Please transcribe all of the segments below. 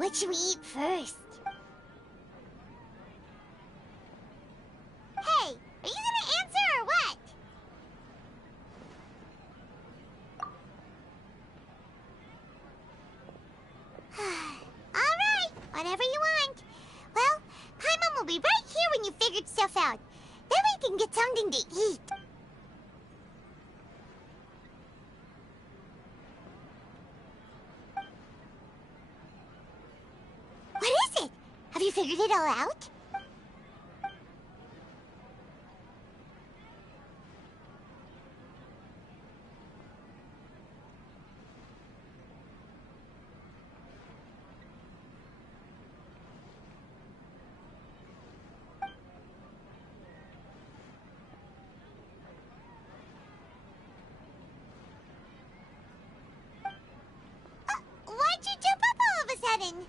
What should we eat first? Hey, are you gonna answer or what? Alright, whatever you want. Well, Paimon will be right here when you figured stuff out. Then we can get something to eat. What is it? Have you figured it all out? Why'd you jump up all of a sudden?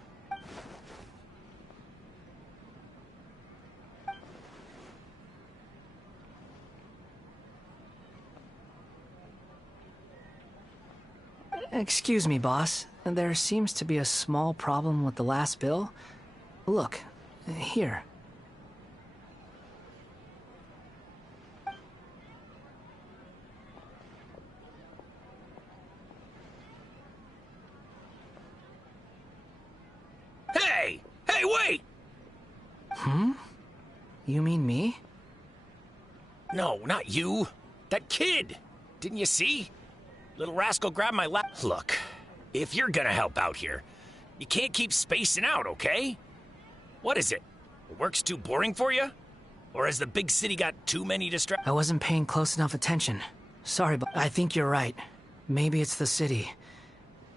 Excuse me, boss. There seems to be a small problem with the last bill. Look, here. Hey! Hey, wait! You mean me? No, not you. That kid. Didn't you see? Little rascal grabbed my lap. Look, if you're gonna help out here, you can't keep spacing out, okay? What is it? Work's too boring for you? Or has the big city got too many distractions? I wasn't paying close enough attention. Sorry, but I think you're right. Maybe it's the city.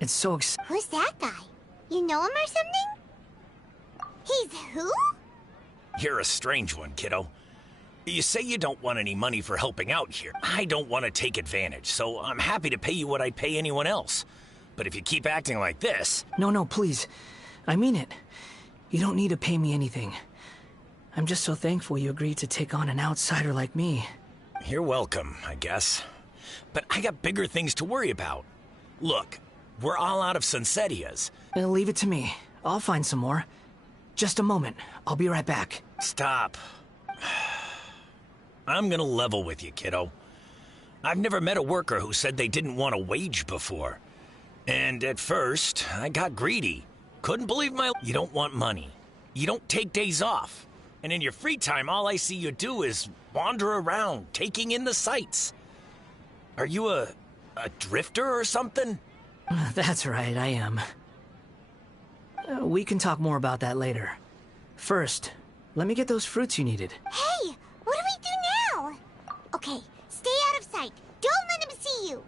It's so Who's that guy? You know him or something? He's who? You're a strange one, kiddo. You say you don't want any money for helping out here. I don't want to take advantage, so I'm happy to pay you what I'd pay anyone else. But if you keep acting like this... No, please. I mean it. You don't need to pay me anything. I'm just so thankful you agreed to take on an outsider like me. You're welcome, I guess. But I got bigger things to worry about. Look, we're all out of Sunsetias. Leave it to me. I'll find some more. Just a moment. I'll be right back. Stop. I'm gonna level with you, kiddo. I've never met a worker who said they didn't want a wage before. And at first, I got greedy. Couldn't believe my... You don't want money. You don't take days off. And in your free time, all I see you do is wander around, taking in the sights. Are you a drifter or something? That's right, I am. We can talk more about that later. First, let me get those fruits you needed. Hey, what do we do now? Okay, stay out of sight. Don't let him see you.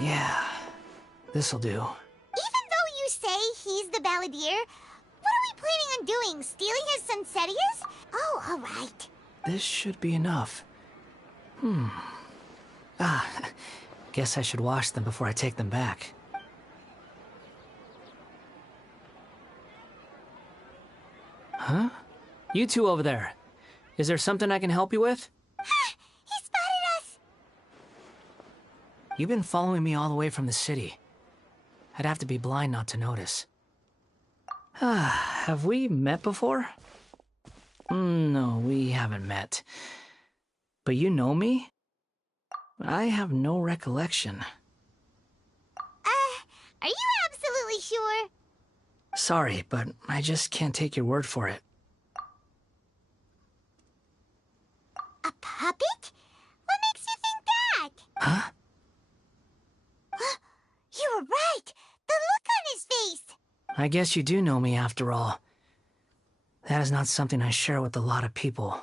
Yeah, this'll do. Even though you say he's the balladeer, what are we planning on doing? Stealing his Sunsetias? Oh, all right. This should be enough. Guess I should wash them before I take them back. Huh? You two over there. Is there something I can help you with? He spotted us! You've been following me all the way from the city. I'd have to be blind not to notice. Have we met before? No, we haven't met. But you know me? I have no recollection. Are you absolutely sure? Sorry, but I just can't take your word for it. A puppet? What makes you think that? Huh? You were right! The look on his face! I guess you do know me after all. That is not something I share with a lot of people.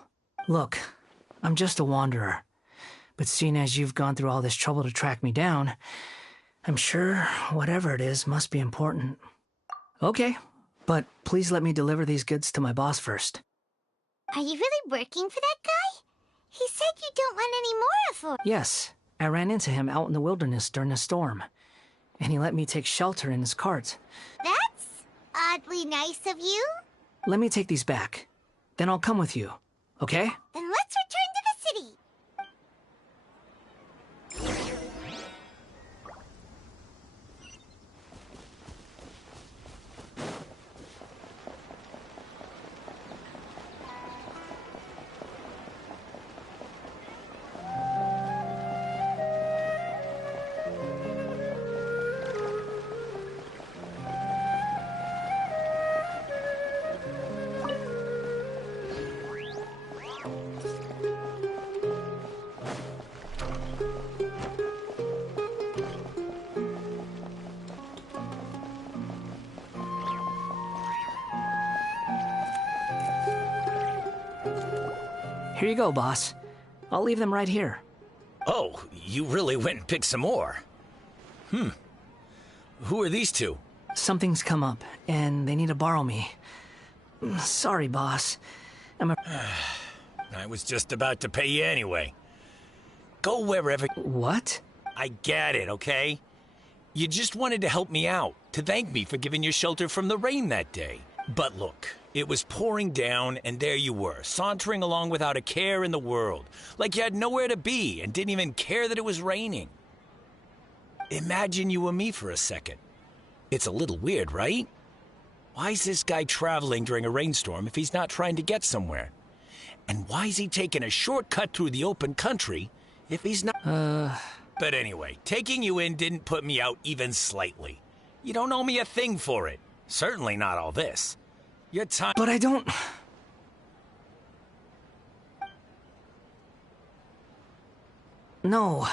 Look, I'm just a wanderer. But seeing as you've gone through all this trouble to track me down, I'm sure whatever it is must be important. Okay, but please let me deliver these goods to my boss first. Are you really working for that guy? He said you don't want any more of. Yes, I ran into him out in the wilderness during a storm, and he let me take shelter in his cart. That's oddly nice of you. Let me take these back. Then I'll come with you, okay? Then let's return to the city. Here you go, boss. I'll leave them right here. Oh, you really went and picked some more. Who are these two? Something's come up, and they need to borrow me. Sorry, boss. I was just about to pay you anyway. Go wherever... What? I get it, okay? You just wanted to help me out, to thank me for giving you shelter from the rain that day. But look, it was pouring down, and there you were, sauntering along without a care in the world, like you had nowhere to be and didn't even care that it was raining. Imagine you were me for a second. It's a little weird, right? Why is this guy traveling during a rainstorm if he's not trying to get somewhere? And why is he taking a shortcut through the open country if he's not... But anyway, taking you in didn't put me out even slightly. You don't owe me a thing for it. Certainly not all this. Your time... But I don't... No,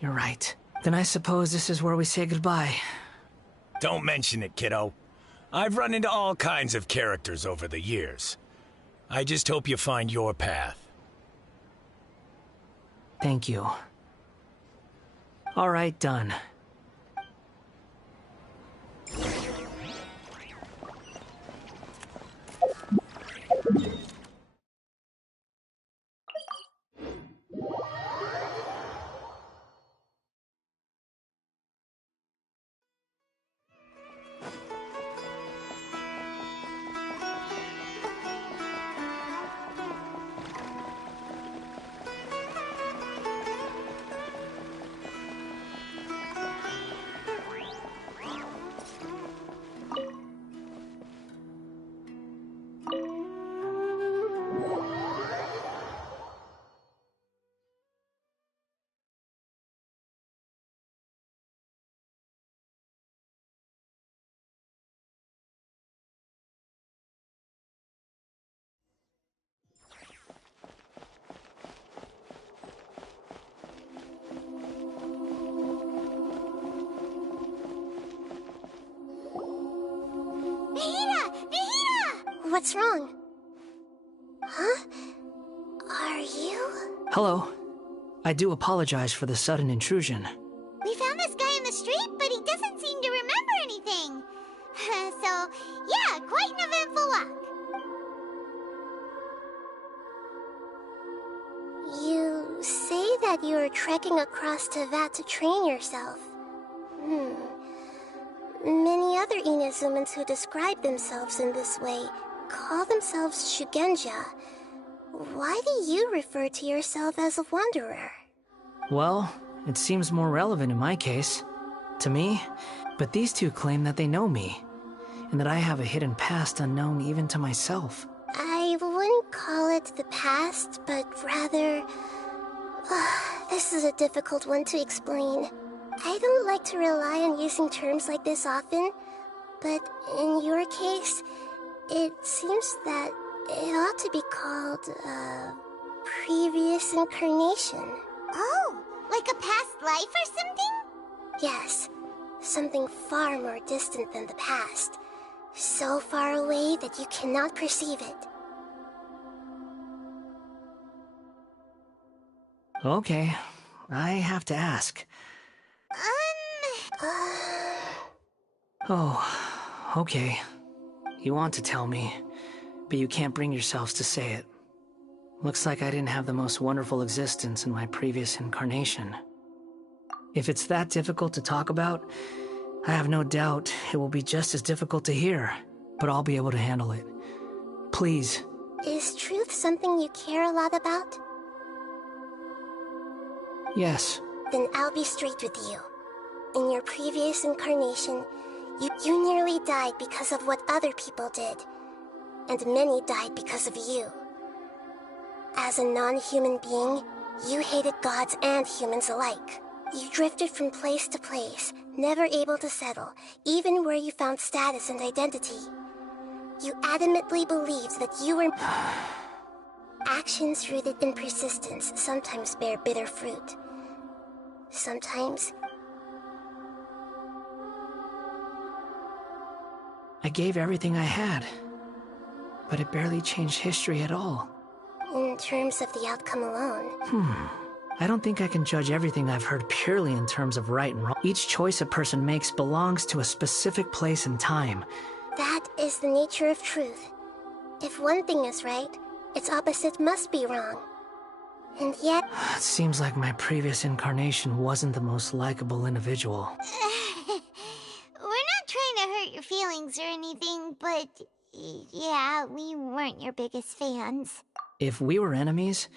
you're right. Then I suppose this is where we say goodbye. Don't mention it, kiddo. I've run into all kinds of characters over the years. I just hope you find your path. Thank you. All right, done. What's wrong? Huh? Are you? Hello. I do apologize for the sudden intrusion. We found this guy in the street, but he doesn't seem to remember anything. So, yeah, quite an eventful walk. You say that you are trekking across Teyvat to train yourself. Many other Inazumans who describe themselves in this way call themselves Shugenja. Why do you refer to yourself as a wanderer? Well, it seems more relevant in my case. To me. But these two claim that they know me, and that I have a hidden past unknown even to myself. I wouldn't call it the past, but rather... this is a difficult one to explain. I don't like to rely on using terms like this often, but in your case, it seems that it ought to be called, previous incarnation. Oh, like a past life or something? Yes, something far more distant than the past. So far away that you cannot perceive it. Okay, I have to ask. Oh, okay. You want to tell me, but you can't bring yourselves to say it. Looks like I didn't have the most wonderful existence in my previous incarnation. If it's that difficult to talk about, I have no doubt it will be just as difficult to hear, but I'll be able to handle it. Please. Is truth something you care a lot about? Yes. Then I'll be straight with you. In your previous incarnation, you nearly died because of what other people did. And many died because of you. As a non-human being, you hated gods and humans alike. You drifted from place to place, never able to settle, even where you found status and identity. You adamantly believed that you were... Actions rooted in persistence sometimes bear bitter fruit. Sometimes... I gave everything I had, but it barely changed history at all. In terms of the outcome alone. I don't think I can judge everything I've heard purely in terms of right and wrong. Each choice a person makes belongs to a specific place and time. That is the nature of truth. If one thing is right, its opposite must be wrong. And yet... It seems like my previous incarnation wasn't the most likable individual. We're not trying to hurt your feelings or anything, but... yeah, we weren't your biggest fans. If we were enemies,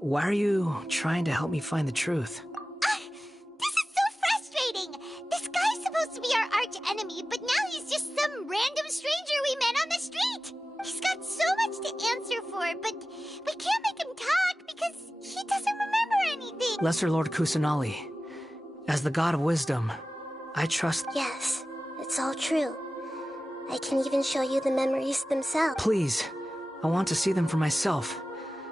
why are you trying to help me find the truth? This is so frustrating! This guy's supposed to be our arch enemy, but now he's just some random stranger we met on the street! He's got so much to answer for, but we can't make him talk because he doesn't remember anything! Lesser Lord Kusanali, as the god of wisdom, I trust... Yes, it's all true. I can even show you the memories themselves. Please, I want to see them for myself.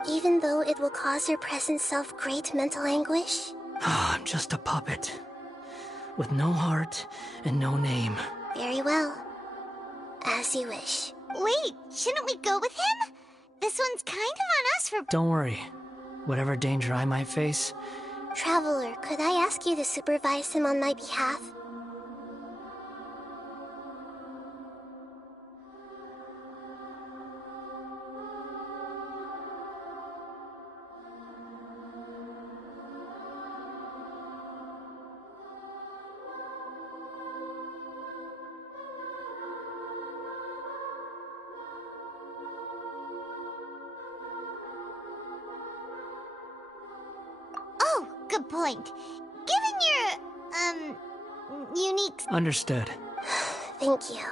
Even though it will cause your present self great mental anguish? I'm just a puppet, with no heart and no name. Very well. As you wish. Wait, shouldn't we go with him? This one's kind of on us for... Don't worry. Whatever danger I might face... Traveler, could I ask you to supervise him on my behalf? Good point. Given your, unique... Understood. Thank you.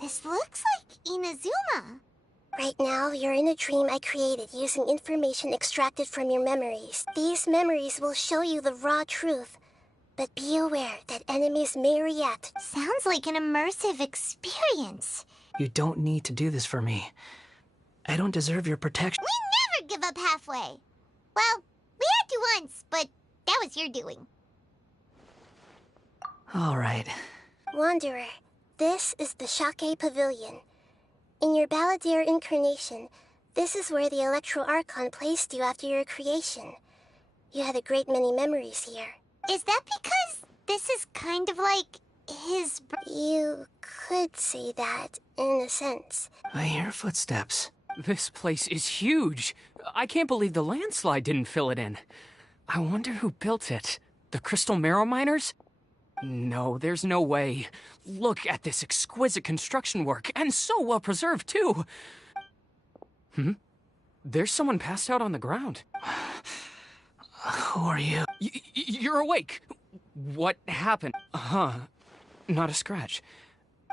This looks like Inazuma. Right now, you're in a dream I created using information extracted from your memories. These memories will show you the raw truth. But be aware that enemies may react. Sounds like an immersive experience. You don't need to do this for me. I don't deserve your protection. We never give up halfway. Well, we had to once, but that was your doing. All right. Wanderer, this is the Shake Pavilion. In your Balladeer incarnation, this is where the Electro Archon placed you after your creation. You had a great many memories here. Is that because this is kind of like his... You could say that, in a sense. I hear footsteps. This place is huge. I can't believe the landslide didn't fill it in. I wonder who built it. The Crystal Marrow Miners? No, there's no way. Look at this exquisite construction work, and so well preserved, too. There's someone passed out on the ground. Who are you? You're awake. What happened? Not a scratch.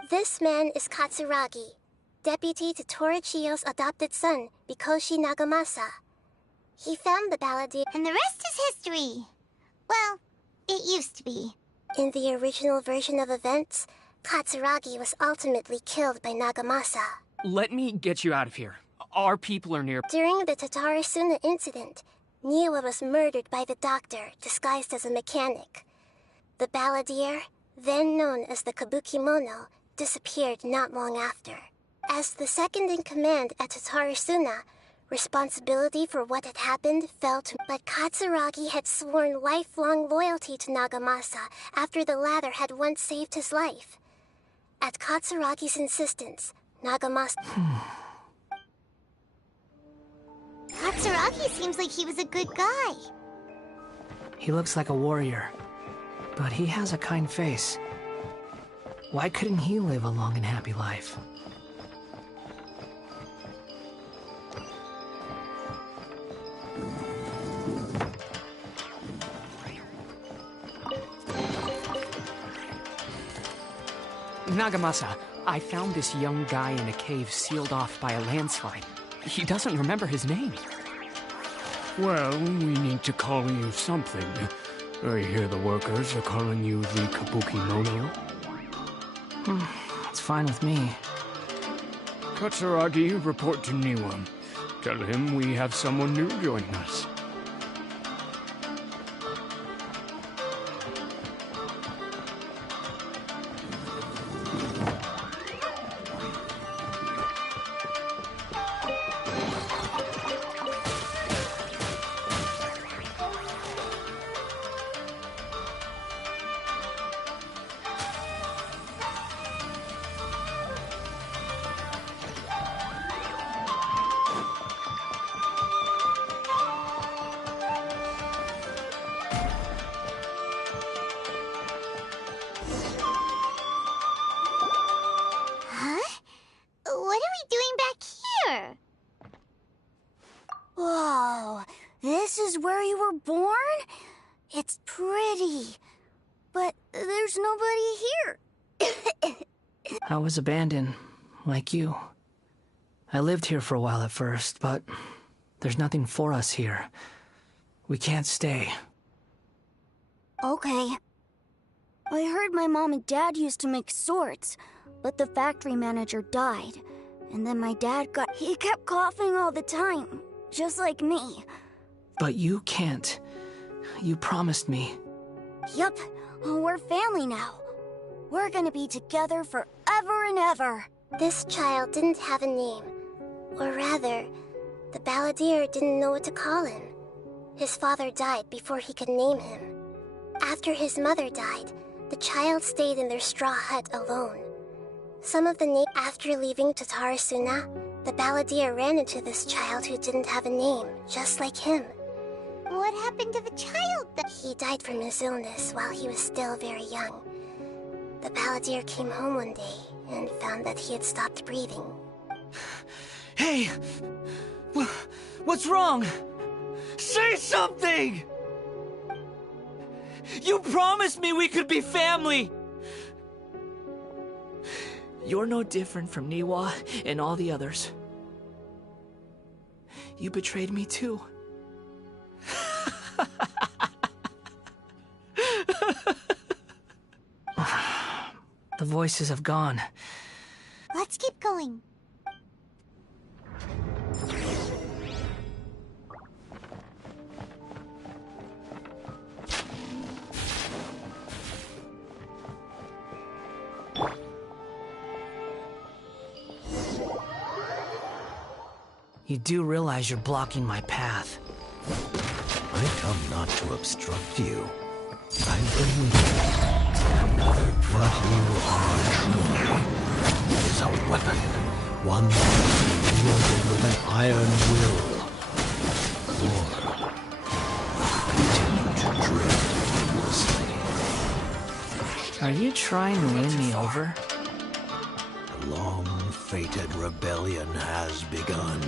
This man is Katsuragi, deputy to Torichiyo's adopted son, Mikoshi Nagamasa. He found the Balladeer, And the rest is history. Well, it used to be. in the original version of events. Katsuragi was ultimately killed by Nagamasa. Let me get you out of here. Our people are near. During the Tatarisuna incident, Niwa was murdered by the doctor, disguised as a mechanic. The balladeer, then known as the Kabukimono, disappeared not long after. As the second in command at Tatarisuna, responsibility for what had happened fell to... But Katsuragi had sworn lifelong loyalty to Nagamasa after the latter had once saved his life. At Katsuragi's insistence, Nagamasa... Katsuragi seems like he was a good guy. He looks like a warrior, but he has a kind face. Why couldn't he live a long and happy life? Nagamasa, I found this young guy in a cave sealed off by a landslide. He doesn't remember his name. Well, we need to call you something. I hear the workers are calling you the Kabukimono. It's fine with me. Katsuragi, report to Niwa. Tell him we have someone new joining us. What are we doing back here? Whoa, this is where you were born? It's pretty, but there's nobody here. I was abandoned, like you. I lived here for a while at first, but there's nothing for us here. We can't stay. Okay. I heard my mom and dad used to make swords, but the factory manager died. And then my dad he kept coughing all the time, just like me. But you can't. You promised me. Yup, we're family now. We're gonna be together forever and ever. This child didn't have a name. Or rather, the balladeer didn't know what to call him. His father died before he could name him. After his mother died, the child stayed in their straw hut alone. Some of the after leaving Tatarisuna, the balladeer ran into this child who didn't have a name, just like him. What happened to the child? He died from his illness while he was still very young. The balladeer came home one day and found that he had stopped breathing. Hey! What's wrong? Say something! You promised me we could be family! You're no different from Niwa and all the others. You betrayed me too. The voices have gone. Let's keep going. You do realize you're blocking my path. I come not to obstruct you. I bring with you. What you are truly is a weapon. One that is wielded with an iron will. Or continue to drift endlessly. Are you trying to win me over? The long-fated rebellion has begun.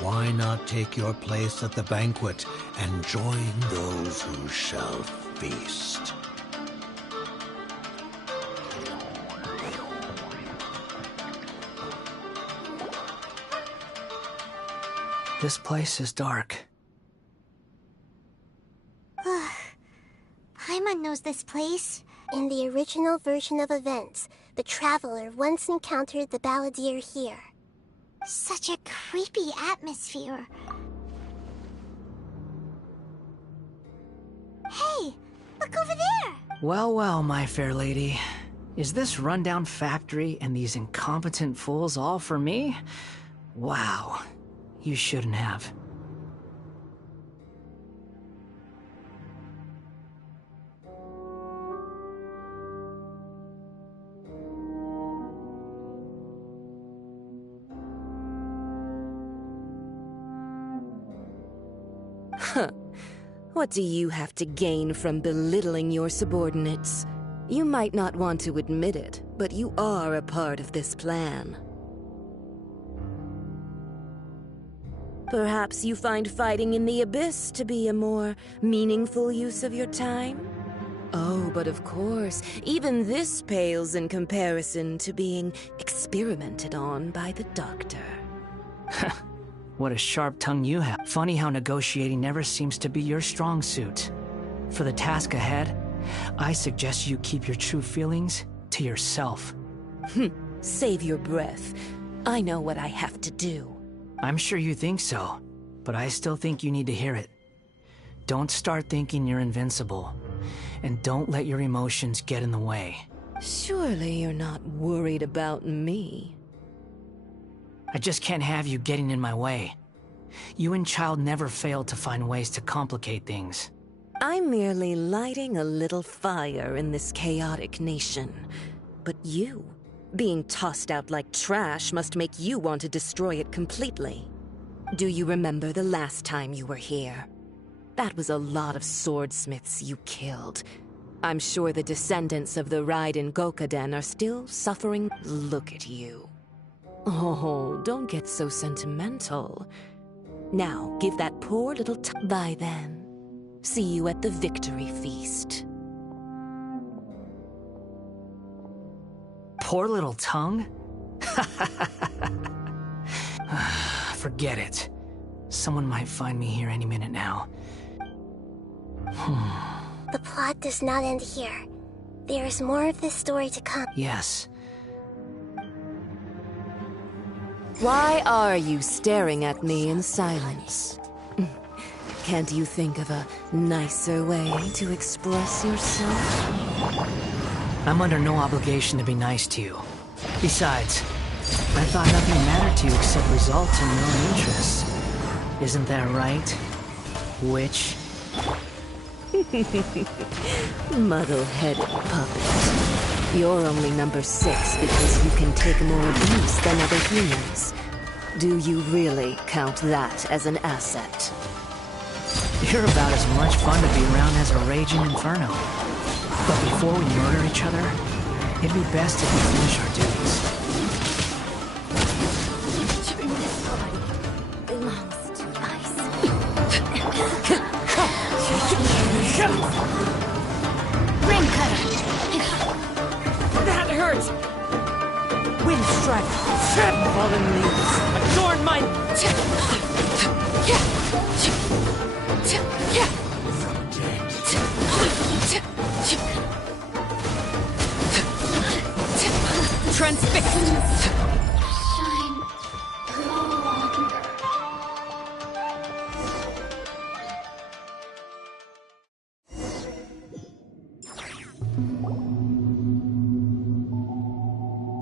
Why not take your place at the banquet and join those who shall feast? This place is dark. Paimon knows this place. In the original version of events, the traveler once encountered the balladeer here. Such a creepy atmosphere. Hey, look over there! Well, well, my fair lady. Is this rundown factory and these incompetent fools all for me? Wow. You shouldn't have. Huh. What do you have to gain from belittling your subordinates? You might not want to admit it, but you are a part of this plan. Perhaps you find fighting in the Abyss to be a more meaningful use of your time? Oh, but of course, even this pales in comparison to being experimented on by the Doctor. What a sharp tongue you have. Funny how negotiating never seems to be your strong suit. For the task ahead, I suggest you keep your true feelings to yourself. Save your breath. I know what I have to do. I'm sure you think so, but I still think you need to hear it. Don't start thinking you're invincible, and don't let your emotions get in the way. Surely you're not worried about me. I just can't have you getting in my way. You and Child never failed to find ways to complicate things. I'm merely lighting a little fire in this chaotic nation. But you, being tossed out like trash, must make you want to destroy it completely. Do you remember the last time you were here? That was a lot of swordsmiths you killed. I'm sure the descendants of the Raiden Gokaden are still suffering. Look at you. Oh, don't get so sentimental. Now, give that poor little Bye then. See you at the victory feast. Poor little tongue? Forget it. Someone might find me here any minute now. The plot does not end here. There is more of this story to come. Yes. Why are you staring at me in silence? Can't you think of a nicer way to express yourself? I'm under no obligation to be nice to you. Besides, I thought nothing mattered to you except results and your own interests. Isn't that right, witch? Muddle-headed puppet. You're only number 6 because you can take more abuse than other humans. Do you really count that as an asset? You're about as much fun to be around as a raging inferno. But before we murder each other, it'd be best if we finish our duties. Belongs to ice. Ring cutter! That hurts! Wind strike. Fallen leaves. Adorn my... Transfixed! Shine no longer.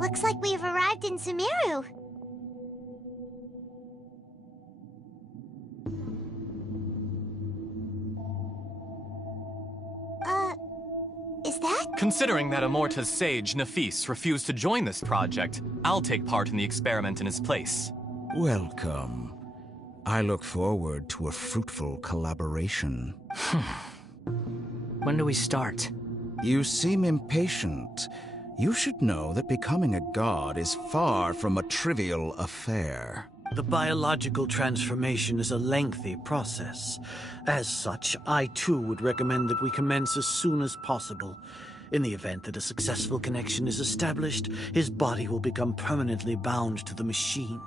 Looks like we've arrived in Sumeru. Is that? Considering that Amorta's sage, Nafis, refused to join this project, I'll take part in the experiment in his place. Welcome. I look forward to a fruitful collaboration. When do we start? You seem impatient. You should know that becoming a god is far from a trivial affair. The biological transformation is a lengthy process. As such, I too would recommend that we commence as soon as possible. In the event that a successful connection is established, his body will become permanently bound to the machine,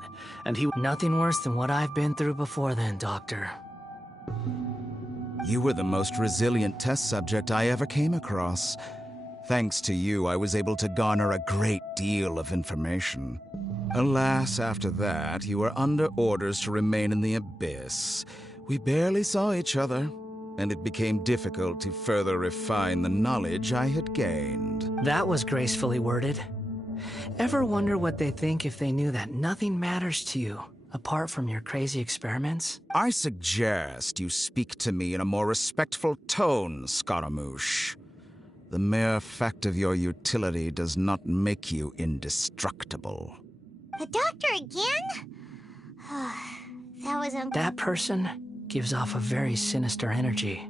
and he... Nothing worse than what I've been through before then, Doctor. You were the most resilient test subject I ever came across. Thanks to you, I was able to garner a great deal of information. Alas, after that, you were under orders to remain in the Abyss. We barely saw each other, and it became difficult to further refine the knowledge I had gained. That was gracefully worded. Ever wonder what they think if they knew that nothing matters to you, apart from your crazy experiments? I suggest you speak to me in a more respectful tone, Scaramouche. The mere fact of your utility does not make you indestructible. The doctor again? That was That person gives off a very sinister energy.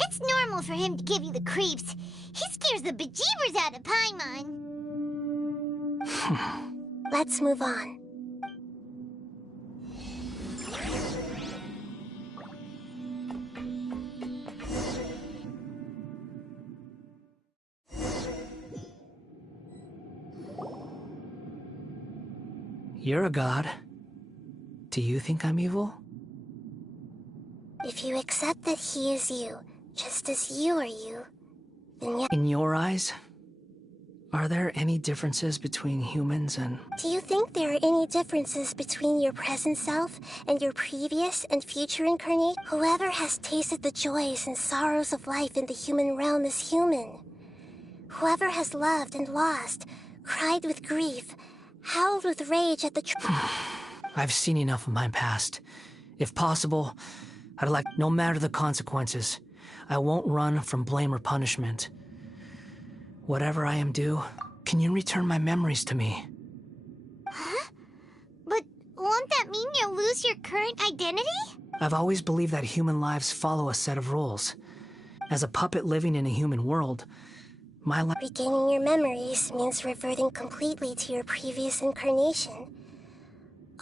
It's normal for him to give you the creeps. He scares the bejeebers out of Paimon. Let's move on. You're a god. Do you think I'm evil? If you accept that he is you, just as you are you, then yes. In your eyes, are there any differences between humans and... Do you think there are any differences between your present self and your previous and future incarnate? Whoever has tasted the joys and sorrows of life in the human realm is human. Whoever has loved and lost, cried with grief, howled with rage at the I've seen enough of my past. If possible, I'd like, no matter the consequences, I won't run from blame or punishment. Whatever I am due, can you return my memories to me? Huh? But won't that mean you'll lose your current identity? I've always believed that human lives follow a set of rules. As a puppet living in a human world, my life... Regaining your memories means reverting completely to your previous incarnation.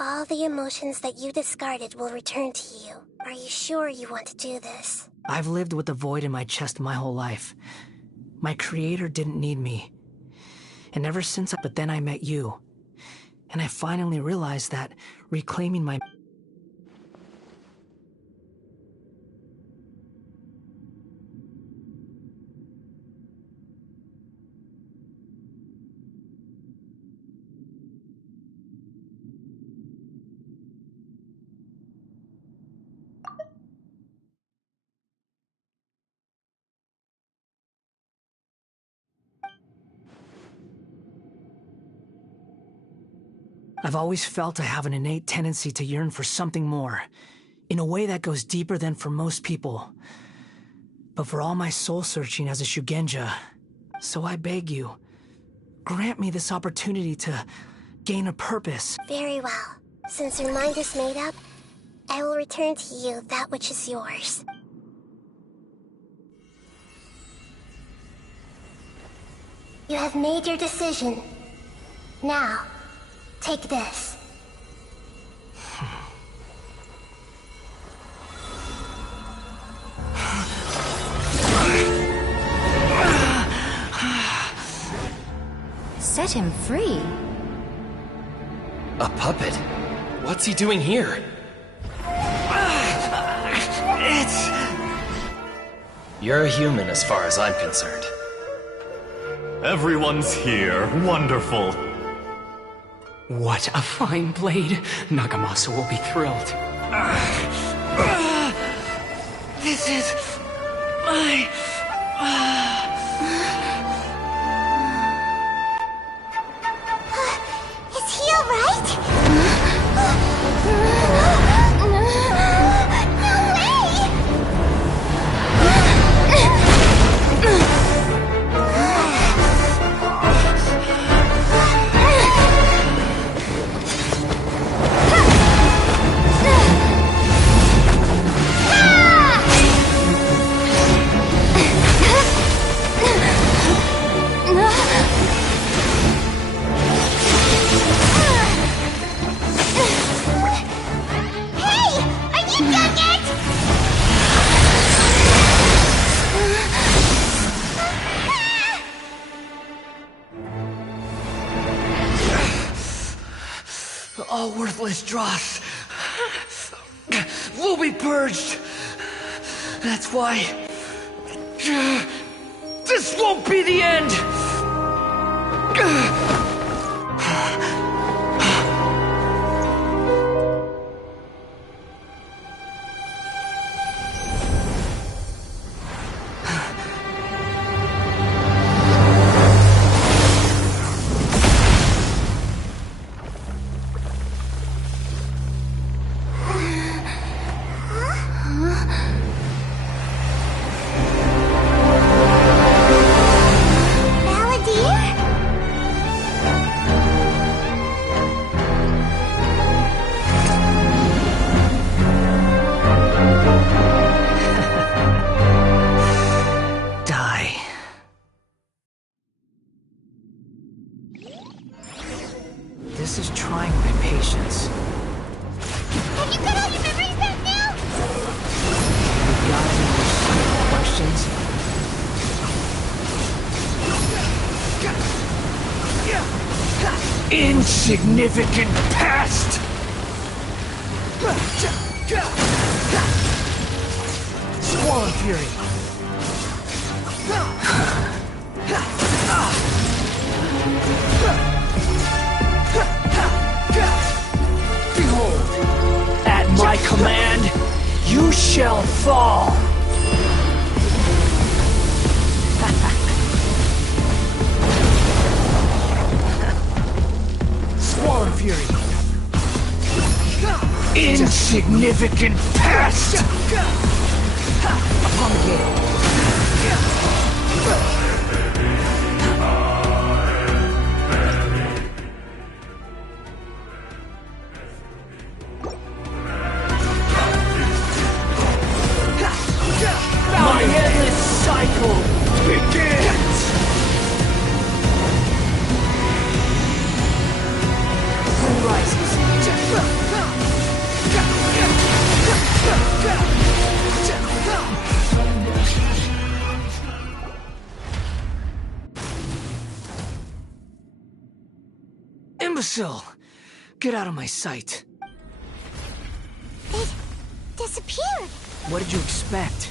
All the emotions that you discarded will return to you. Are you sure you want to do this? I've lived with the void in my chest my whole life. My creator didn't need me. And ever since but then I met you. And I finally realized that reclaiming my... I've always felt I have an innate tendency to yearn for something more, in a way that goes deeper than for most people. But for all my soul-searching as a Shugenja, so I beg you, grant me this opportunity to gain a purpose. Very well. Since your mind is made up, I will return to you that which is yours. You have made your decision. Now, take this. Set him free. A puppet? What's he doing here? You're a human as far as I'm concerned. Everyone's here. Wonderful. What a fine blade. Nagamasa will be thrilled. This is my... Is he alright? All worthless dross will be purged. That's why This won't be the end! This is trying my patience. Have you got all your memories back now? You got any more simple questions? Insignificant past! Squall and Fury! Behold! At my command, you shall fall! Squall and Fury! Insignificant past! Upon the gate. My endless cycle begins! Who rises? Imbecile! Get out of my sight. It disappeared. What did you expect?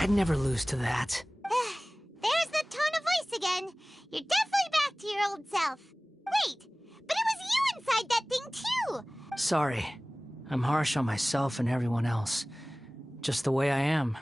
I'd never lose to that. There's the tone of voice again. You're definitely back to your old self. Wait, but it was you inside that thing too! Sorry. I'm harsh on myself and everyone else. Just the way I am.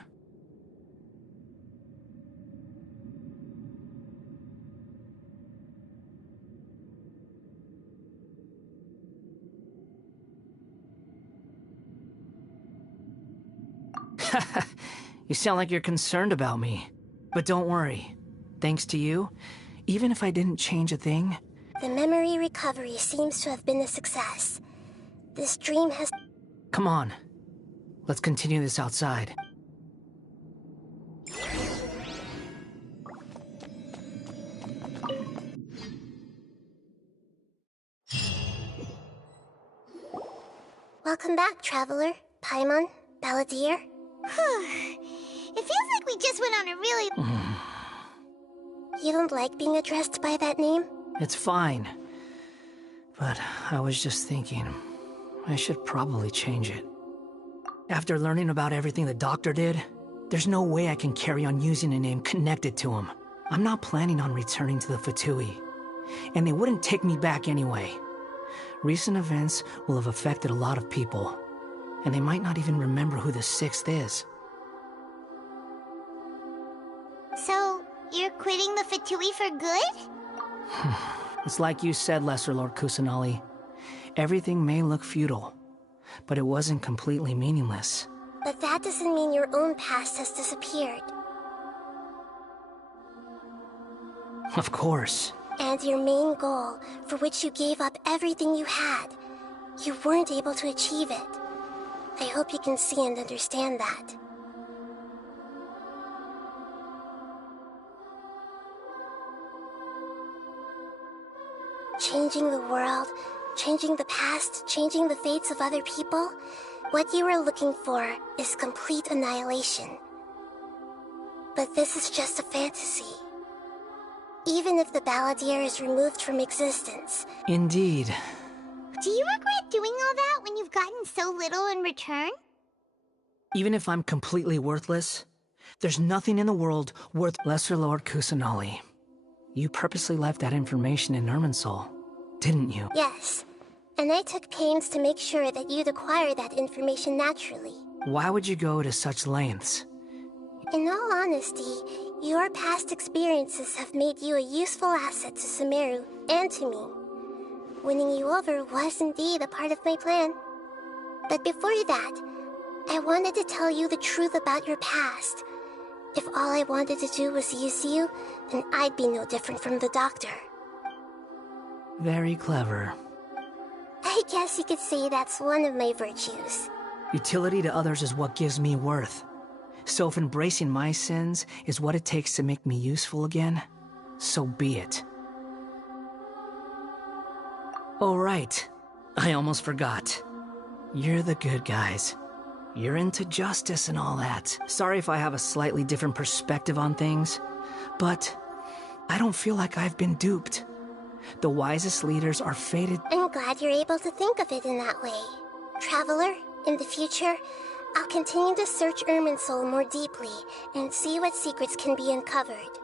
You sound like you're concerned about me. But don't worry. Thanks to you, even if I didn't change a thing... The memory recovery seems to have been a success. This dream has... Come on. Let's continue this outside. Welcome back, Traveler, Paimon, Balladeer. It feels like we just went on a really... You don't like being addressed by that name? It's fine. But I was just thinking, I should probably change it. After learning about everything the doctor did, there's no way I can carry on using a name connected to him. I'm not planning on returning to the Fatui, and they wouldn't take me back anyway. Recent events will have affected a lot of people, and they might not even remember who the Sixth is. So, you're quitting the Fatui for good? It's like you said, Lesser Lord Kusanali. Everything may look futile, but it wasn't completely meaningless. But that doesn't mean your own past has disappeared. Of course. And your main goal, for which you gave up everything you had, you weren't able to achieve it. I hope you can see and understand that. Changing the world, changing the past, changing the fates of other people, what you are looking for is complete annihilation. But this is just a fantasy. Even if the Balladeer is removed from existence. Indeed. Do you regret doing all that when you've gotten so little in return? Even if I'm completely worthless, There's nothing in the world worth... Lesser Lord Kusanali, you purposely left that information in Irminsul, didn't you? Yes. And I took pains to make sure that you'd acquire that information naturally. Why would you go to such lengths? In all honesty, your past experiences have made you a useful asset to Sumeru and to me. Winning you over was indeed a part of my plan. But before that, I wanted to tell you the truth about your past. If all I wanted to do was use you, then I'd be no different from the doctor. Very clever. I guess you could say that's one of my virtues. Utility to others is what gives me worth. So if embracing my sins is what it takes to make me useful again, so be it. Oh right, I almost forgot. You're the good guys. You're into justice and all that. Sorry if I have a slightly different perspective on things, but I don't feel like I've been duped. The wisest leaders are fated... I'm glad you're able to think of it in that way. Traveler, in the future, I'll continue to search Irminsul more deeply and see what secrets can be uncovered.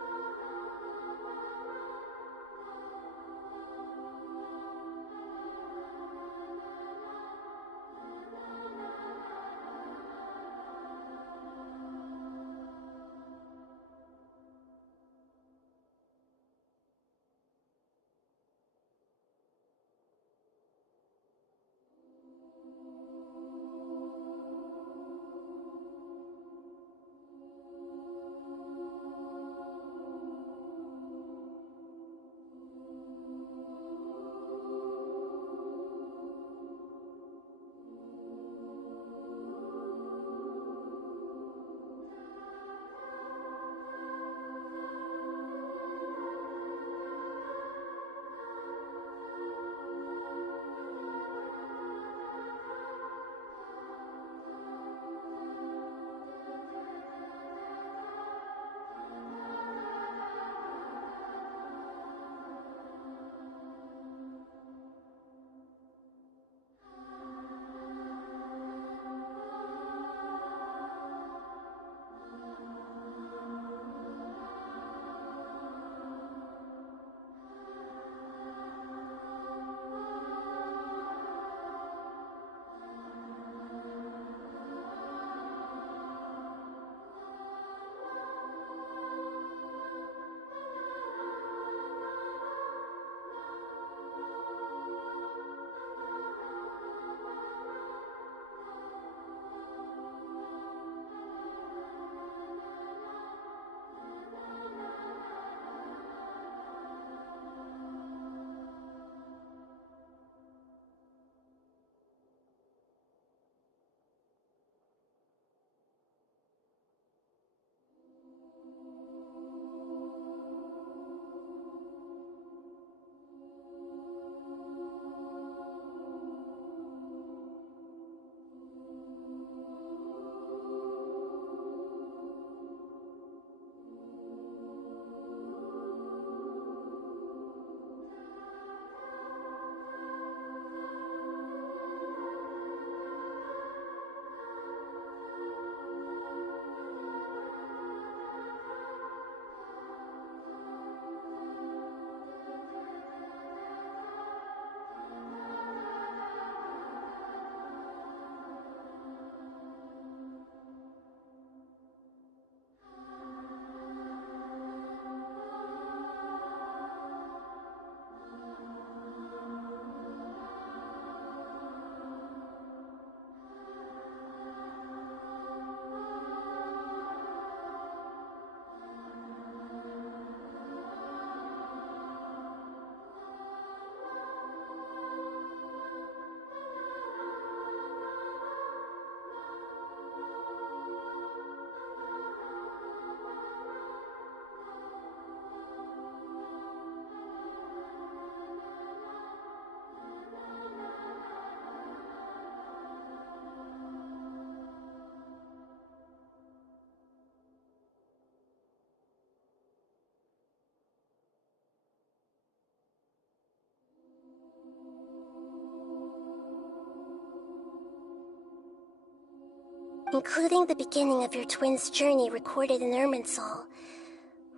including the beginning of your twins' journey recorded in Irminsul.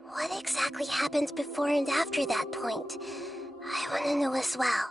What exactly happened before and after that point? I want to know as well.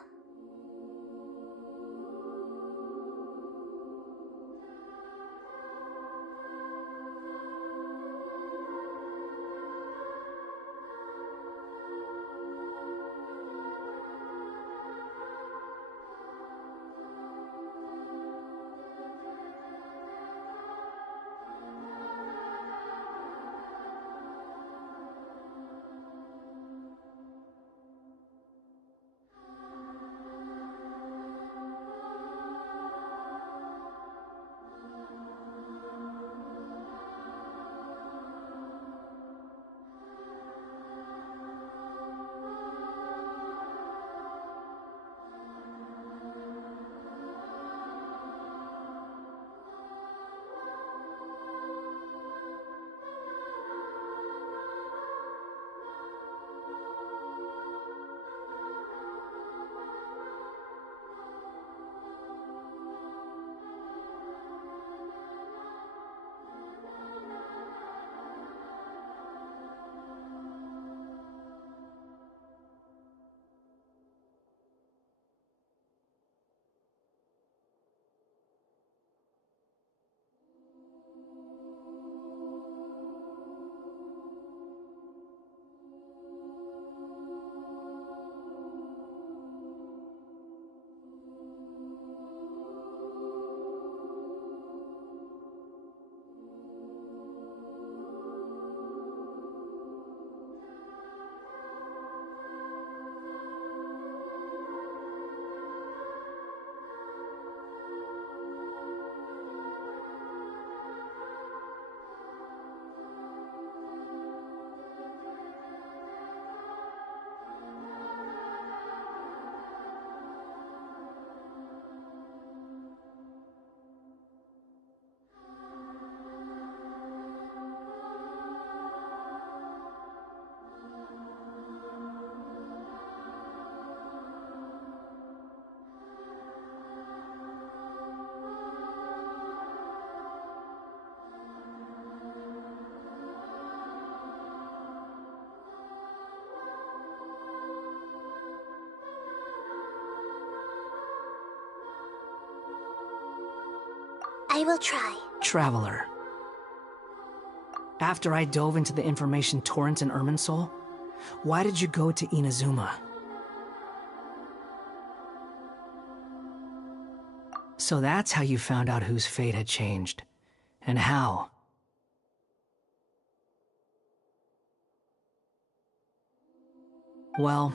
I will try. Traveler. After I dove into the information torrents in Irminsul, why did you go to Inazuma? So that's how you found out whose fate had changed. And how. Well,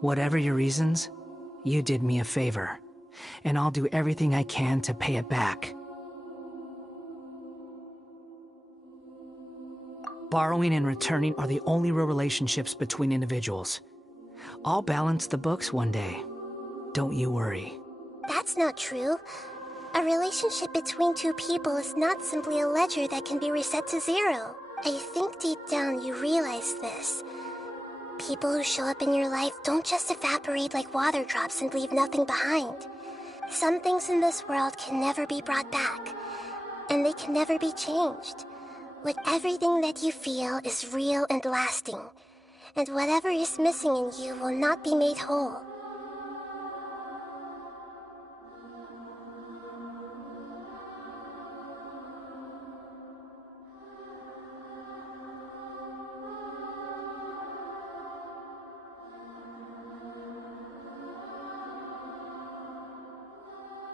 whatever your reasons, you did me a favor. And I'll do everything I can to pay it back. Borrowing and returning are the only real relationships between individuals. I'll balance the books one day. Don't you worry. That's not true. A relationship between two people is not simply a ledger that can be reset to zero. I think deep down you realize this. People who show up in your life don't just evaporate like water drops and leave nothing behind. Some things in this world can never be brought back, and they can never be changed. But everything that you feel is real and lasting, and whatever is missing in you will not be made whole.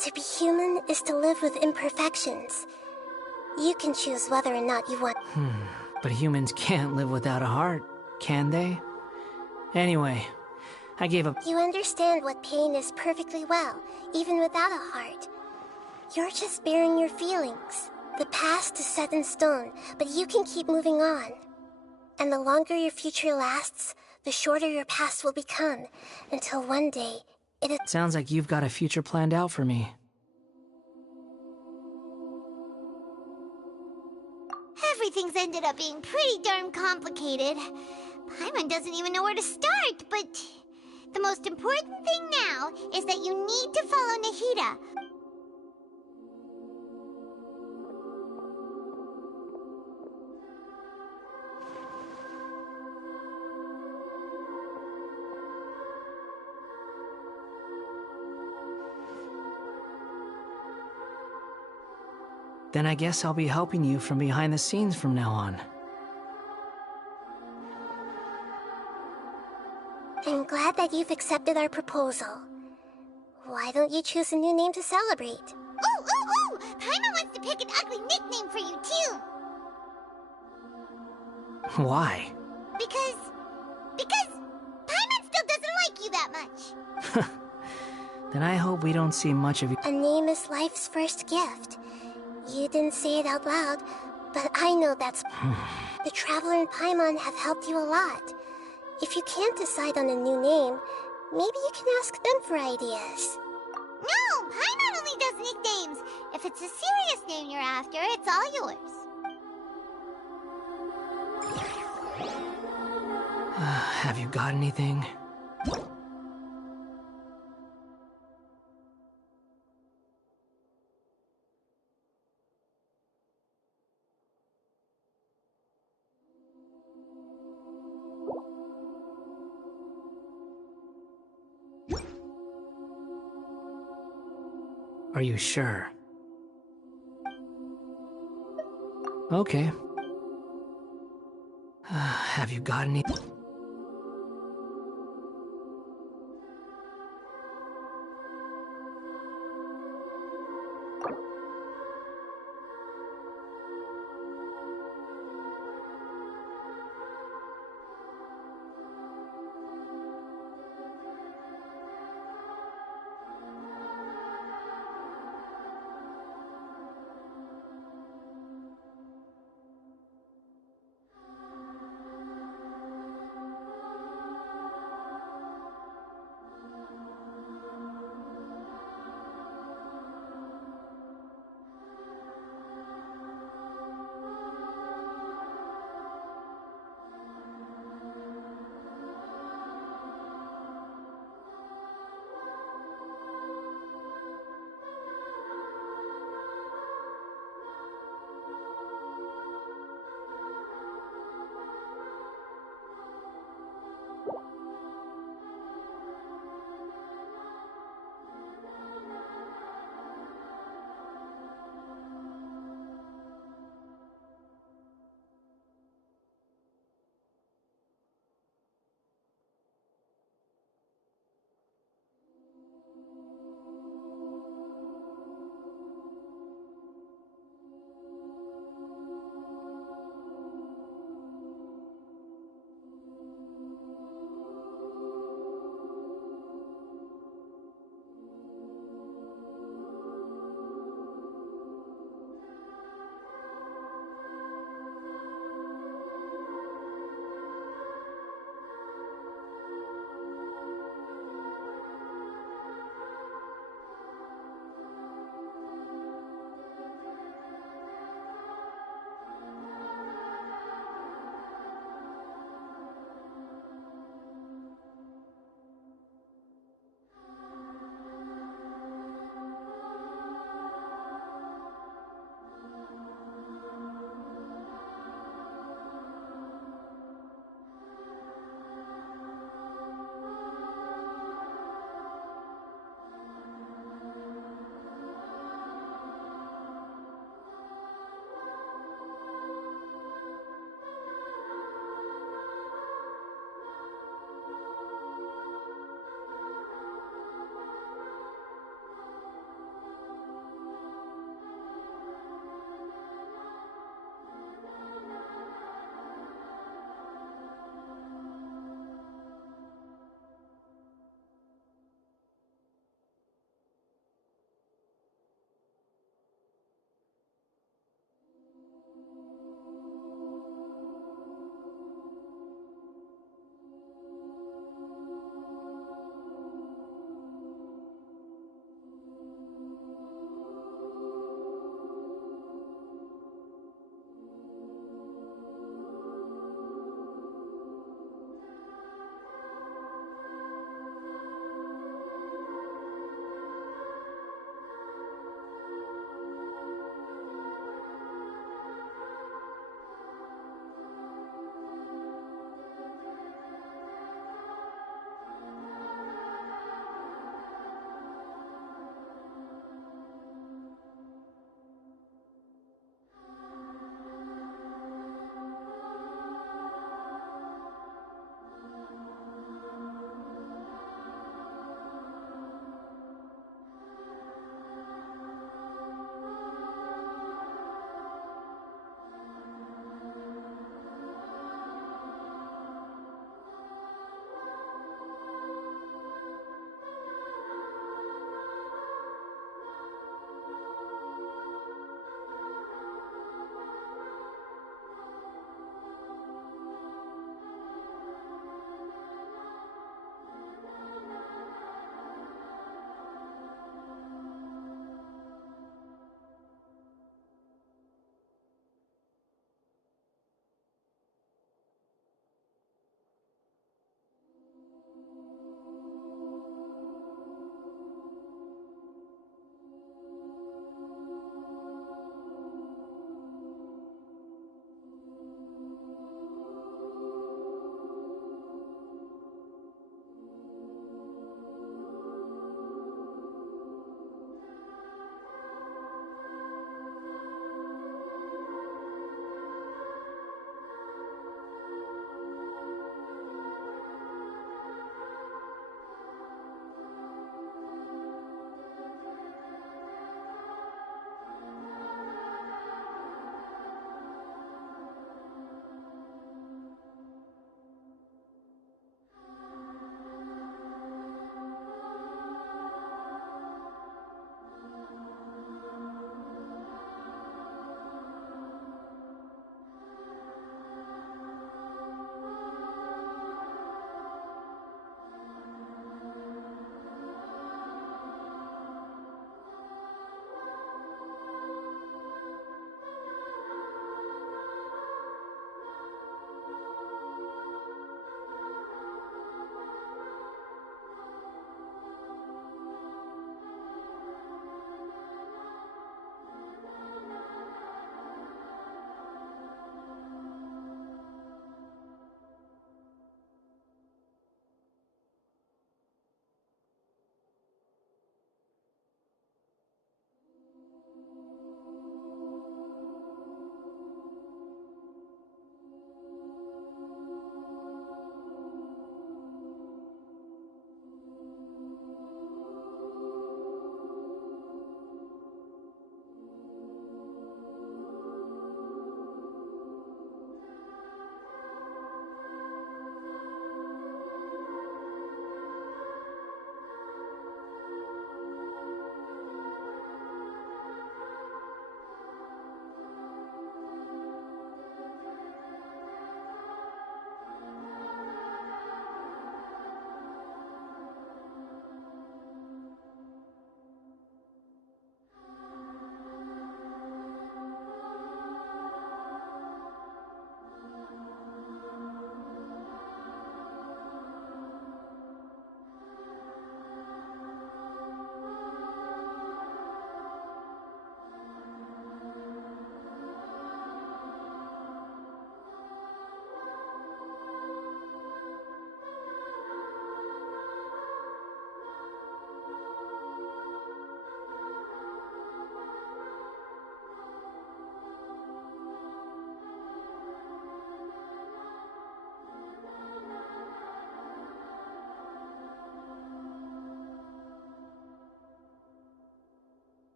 To be human is to live with imperfections. You can choose whether or not you want... But humans can't live without a heart, can they? Anyway, I gave up... You understand what pain is perfectly well, even without a heart. You're just bearing your feelings. The past is set in stone, but you can keep moving on. And the longer your future lasts, the shorter your past will become, until one day, it is... Sounds like you've got a future planned out for me. Everything's ended up being pretty darn complicated. Paimon doesn't even know where to start, but the most important thing now is that you need to follow Nahida. Then I guess I'll be helping you from behind the scenes from now on. I'm glad that you've accepted our proposal. Why don't you choose a new name to celebrate? Ooh! Paimon wants to pick an ugly nickname for you, too! Why? Because Paimon still doesn't like you that much. Then I hope we don't see much of you. A name is life's first gift. You didn't say it out loud, but I know that's... The Traveler and Paimon have helped you a lot. If you can't decide on a new name, maybe you can ask them for ideas. No! Paimon only does nicknames! If it's a serious name you're after, it's all yours. Have you got anything? Are you sure? Okay. Have you got any?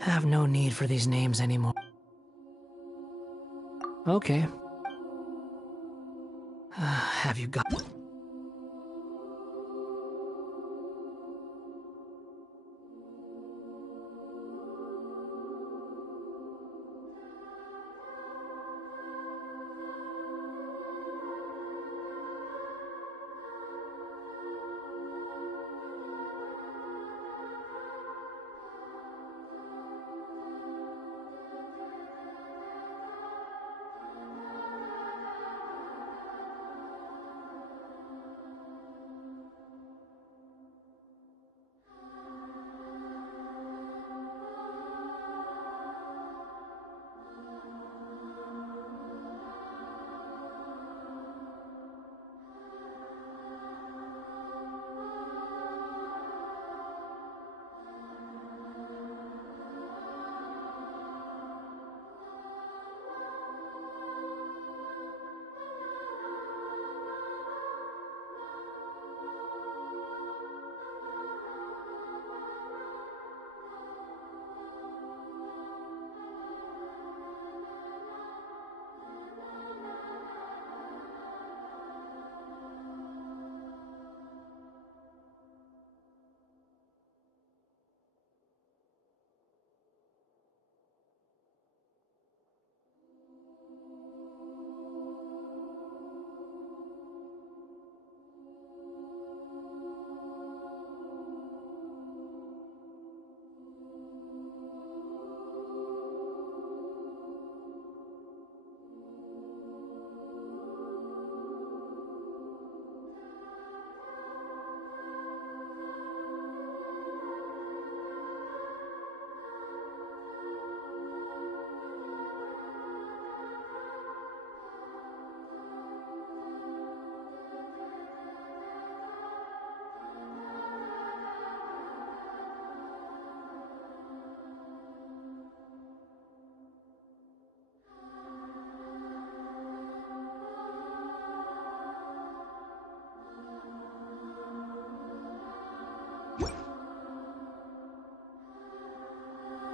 I have no need for these names anymore. Okay. Have you got...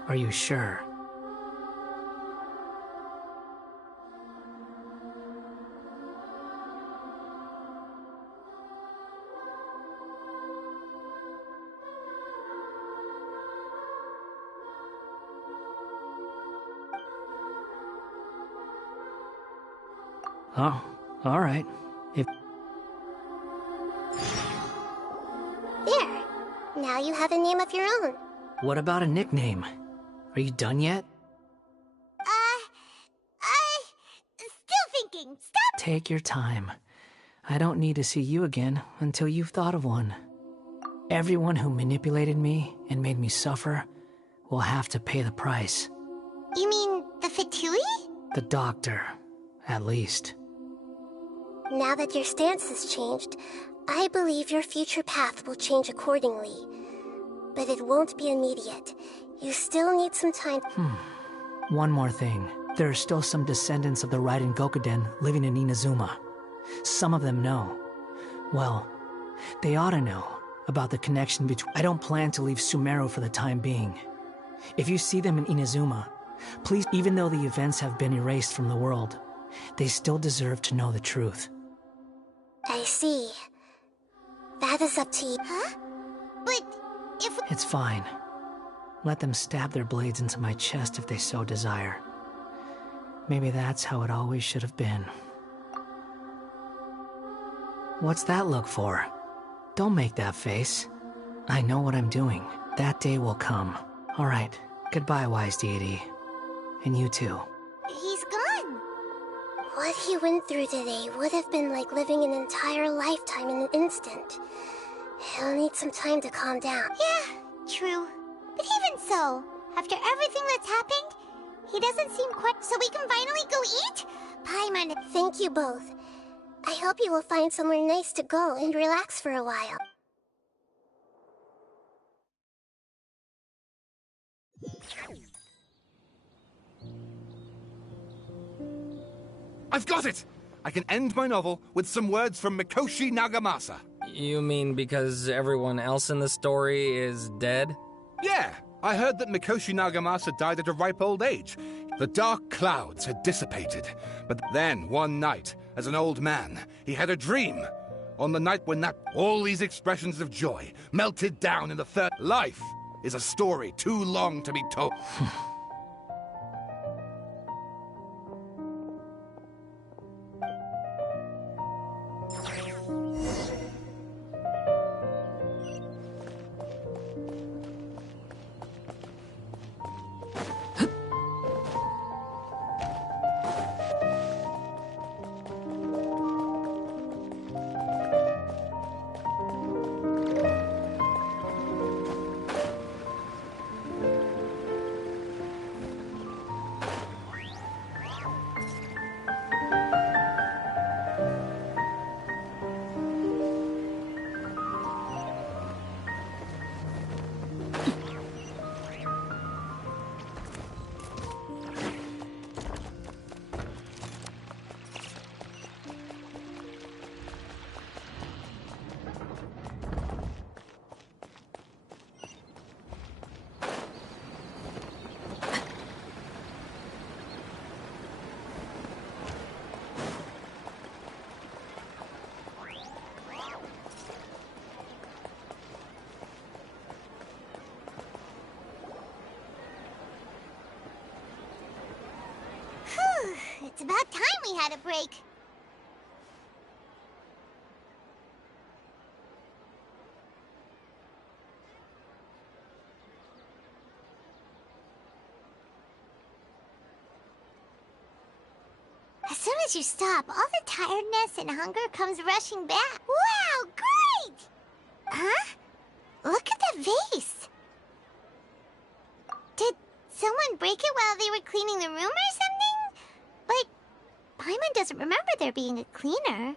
Are you sure? Oh, all right. If... There. Now you have a name of your own. What about a nickname? Are you done yet? Still thinking. Stop! Take your time. I don't need to see you again until you've thought of one. Everyone who manipulated me and made me suffer will have to pay the price. You mean the Fatui? The doctor, at least. Now that your stance has changed, I believe your future path will change accordingly. But it won't be immediate. You still need some time. One more thing. There are still some descendants of the Raiden Gokuden living in Inazuma. Some of them know. Well, they ought to know about the connection between... I don't plan to leave Sumeru for the time being. If you see them in Inazuma, please, even though the events have been erased from the world, they still deserve to know the truth. I see. That is up to you. Huh? But if... It's fine. Let them stab their blades into my chest if they so desire. Maybe that's how it always should have been. What's that look for? Don't make that face. I know what I'm doing. That day will come. All right. Goodbye, wise deity. And you too. He's gone. What he went through today would have been like living an entire lifetime in an instant. He'll need some time to calm down. Yeah, true. But even so, after everything that's happened, he doesn't seem quite... So we can finally go eat? Paimon... Thank you both. I hope you will find somewhere nice to go and relax for a while. I've got it! I can end my novel with some words from Mikoshi Nagamasa. You mean because everyone else in the story is dead? Yeah, I heard that Mikoshi Nagamasa died at a ripe old age. The dark clouds had dissipated. But then, one night, as an old man, he had a dream. On the night when all these expressions of joy melted down in the third life is a story too long to be told. It's about time we had a break. As soon as you stop, all the tiredness and hunger comes rushing back. Wow, great! Huh? Look at the vase. Did someone break it while they were cleaning the room or something? But Paimon doesn't remember there being a cleaner.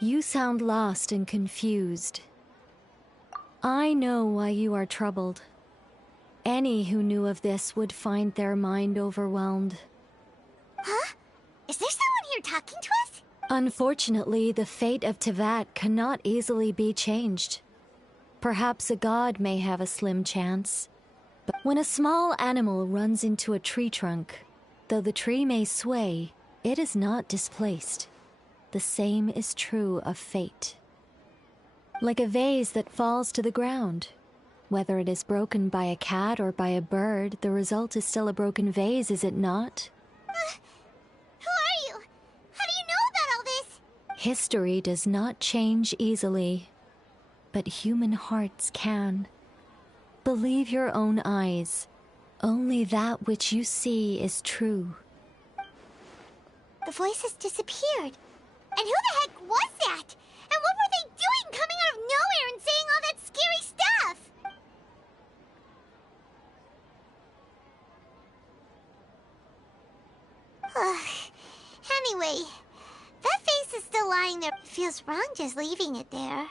You sound lost and confused. I know why you are troubled. Any who knew of this would find their mind overwhelmed. Huh? Is there someone here talking to us? Unfortunately, the fate of Tevat cannot easily be changed. Perhaps a god may have a slim chance. But when a small animal runs into a tree trunk, though the tree may sway, it is not displaced. The same is true of fate. Like a vase that falls to the ground. Whether it is broken by a cat or by a bird, the result is still a broken vase, is it not? Who are you? How do you know about all this? History does not change easily, but human hearts can. Believe your own eyes. Only that which you see is true. The voices disappeared. And who the heck was that? And what were they doing coming out of nowhere and saying all that scary stuff? Anyway, that face is still lying there. It feels wrong just leaving it there.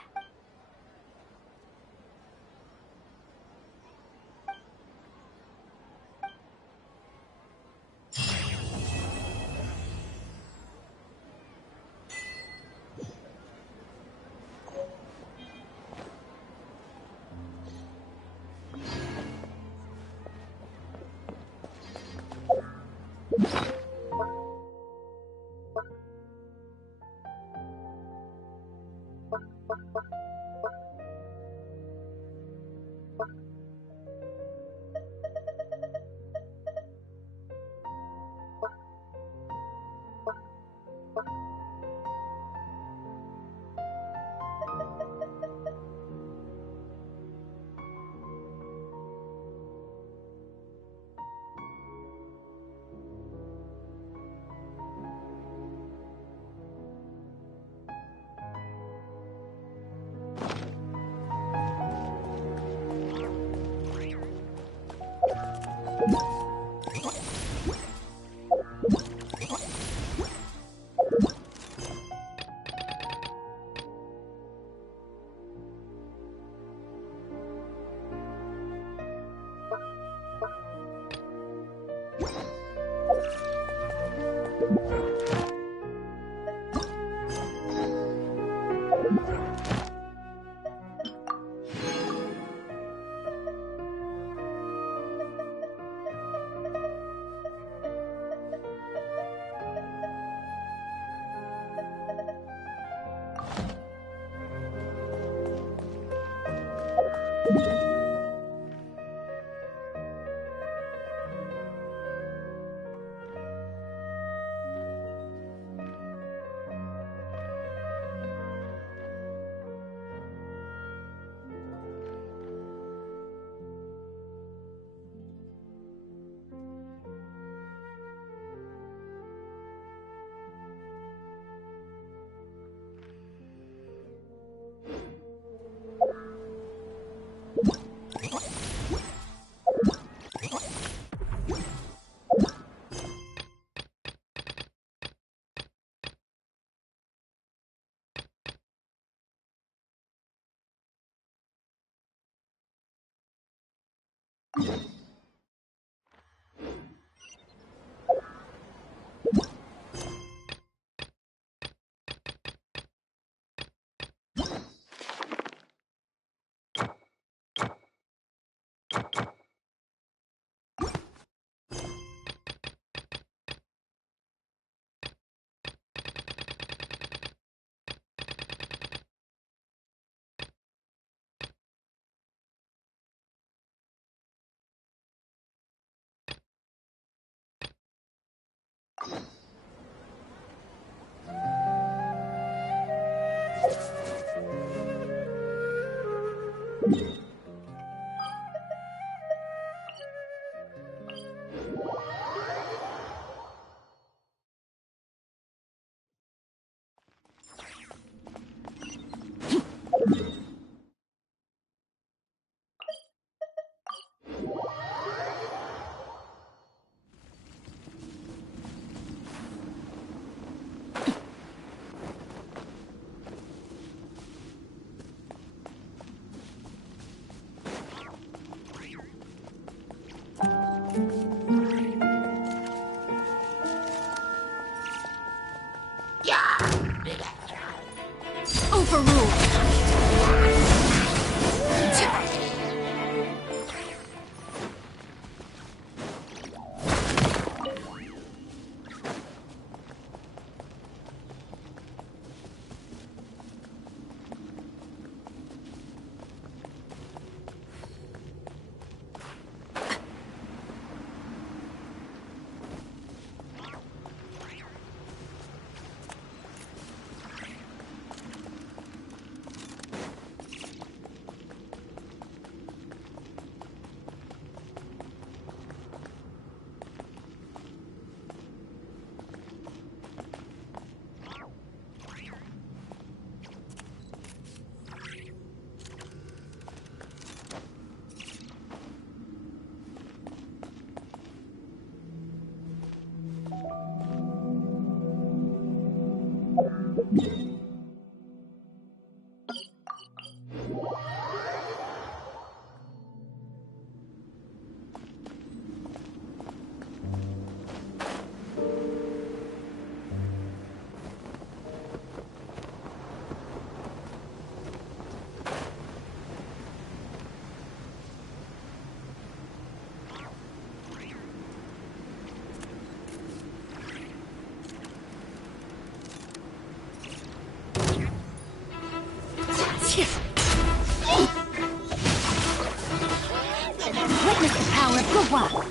Witness the power of the wild.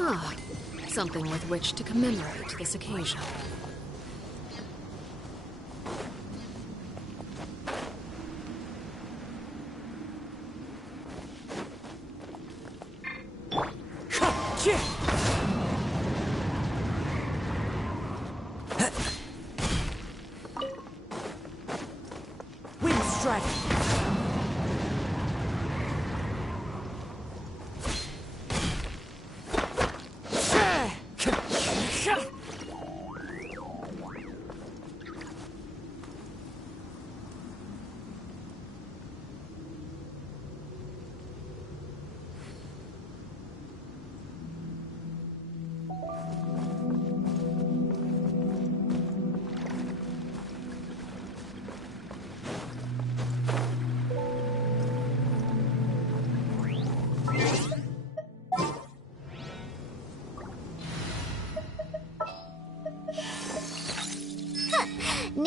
Ah, something with which to commemorate this occasion. So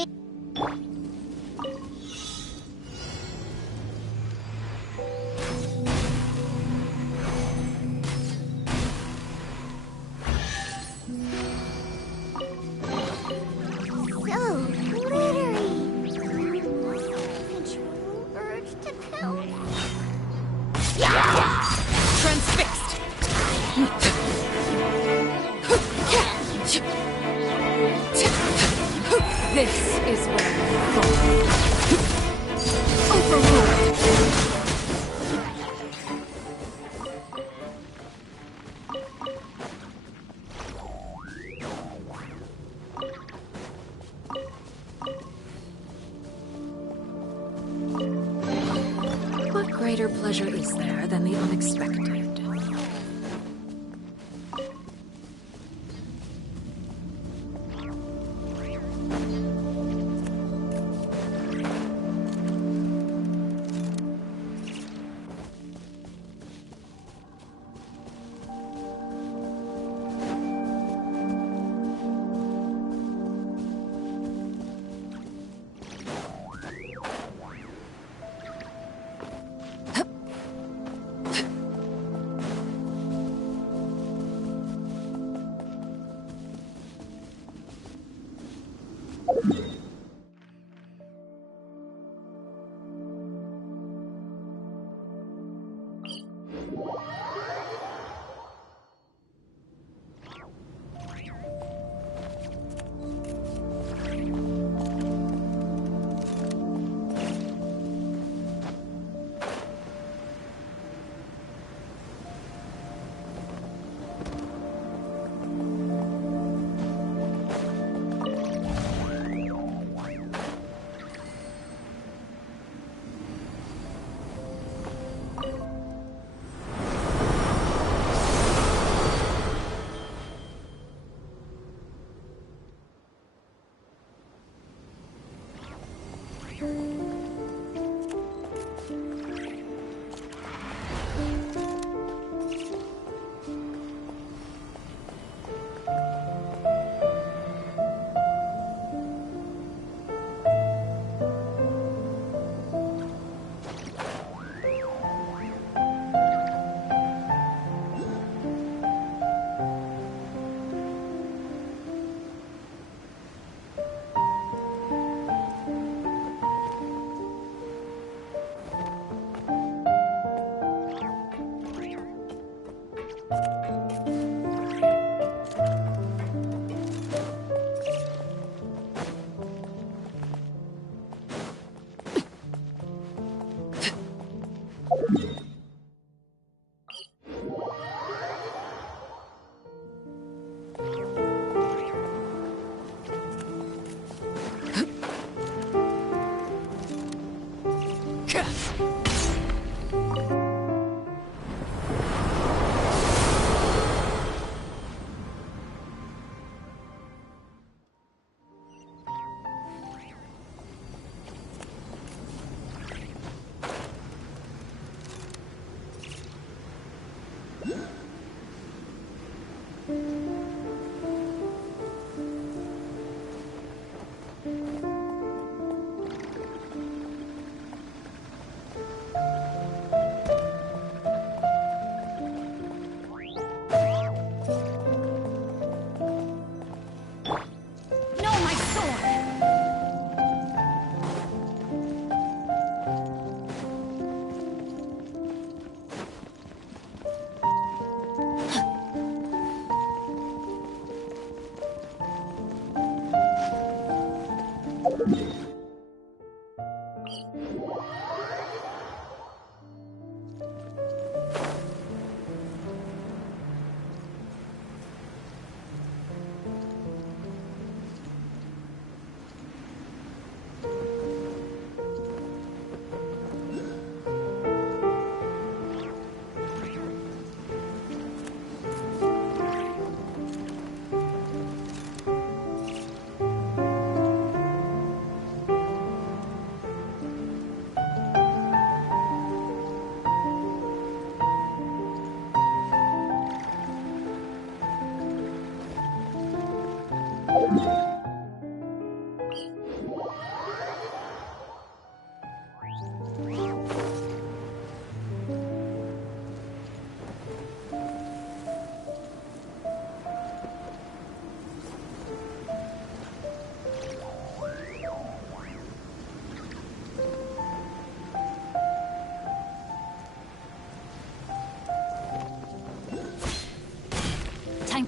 glittery. Control urge to kill. Transfixed! This is where we fall. Overruled! What greater pleasure is there than the unexpected?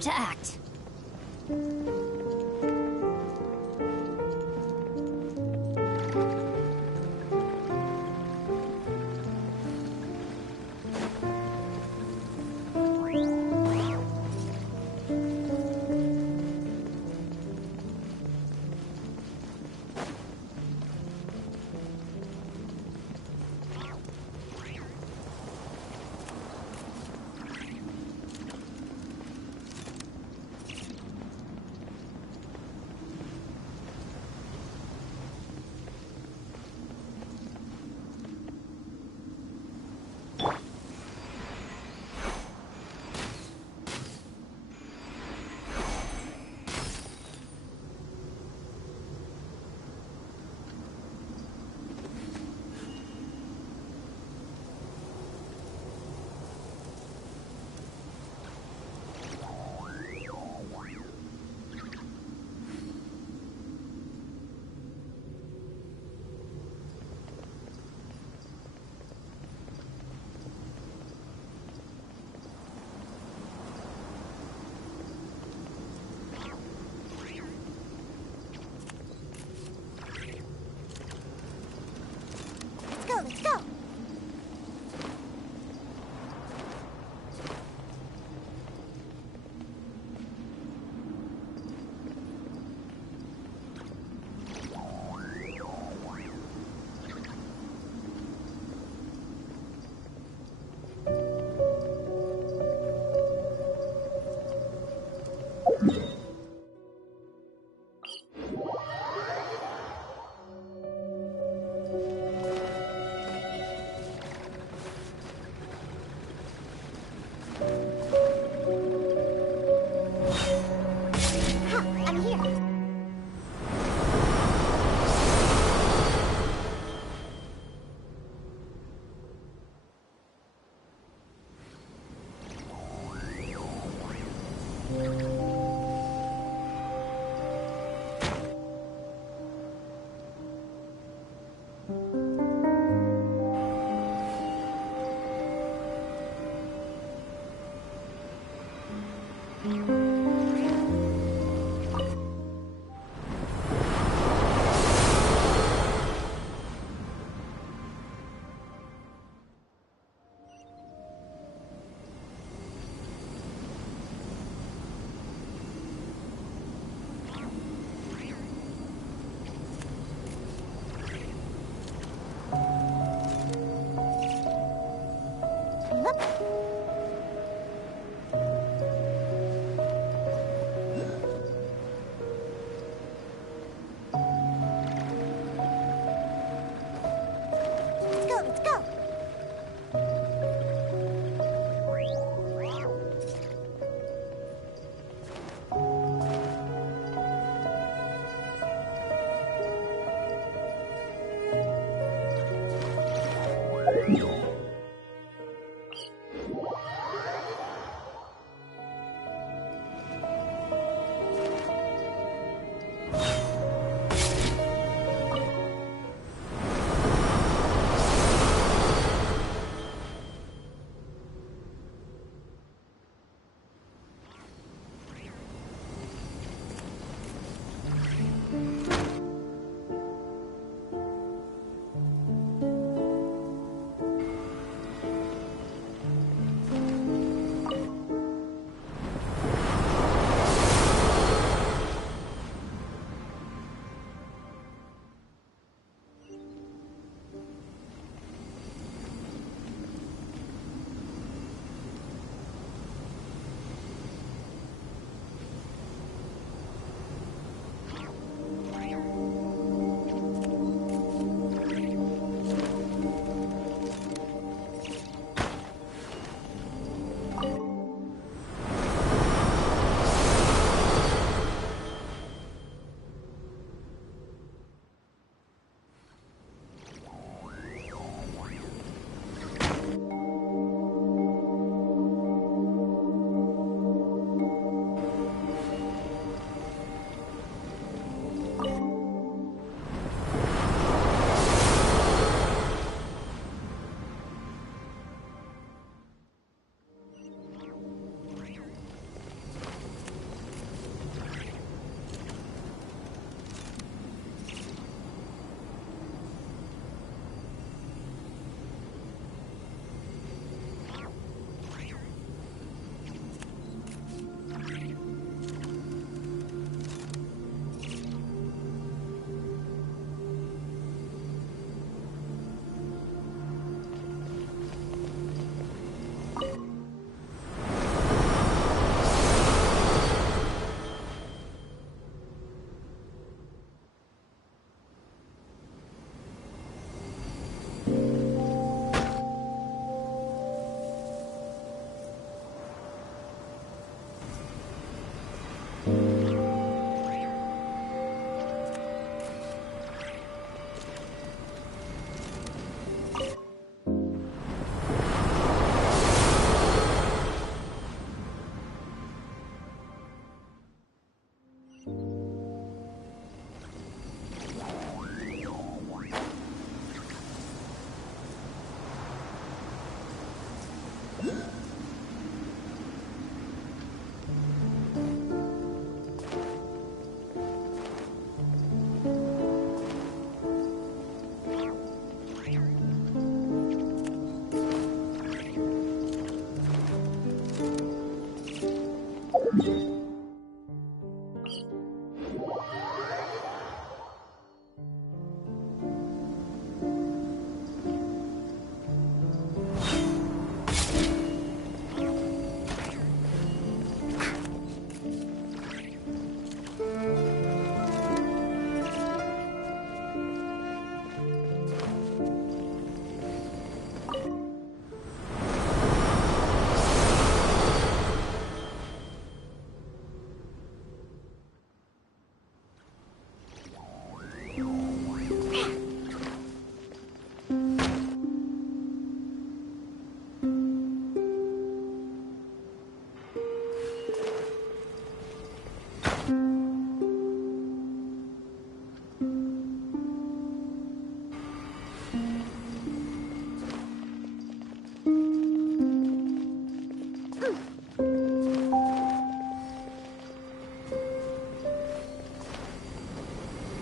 to act. Let's go!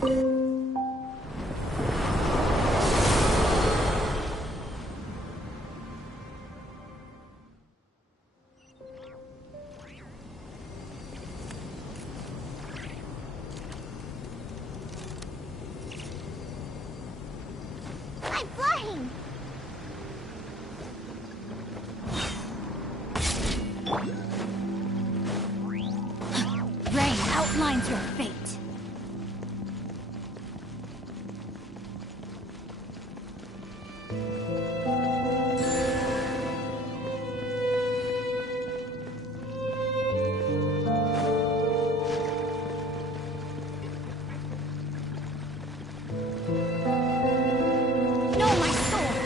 I'm flying! Rain outlines your fate. No, my sword!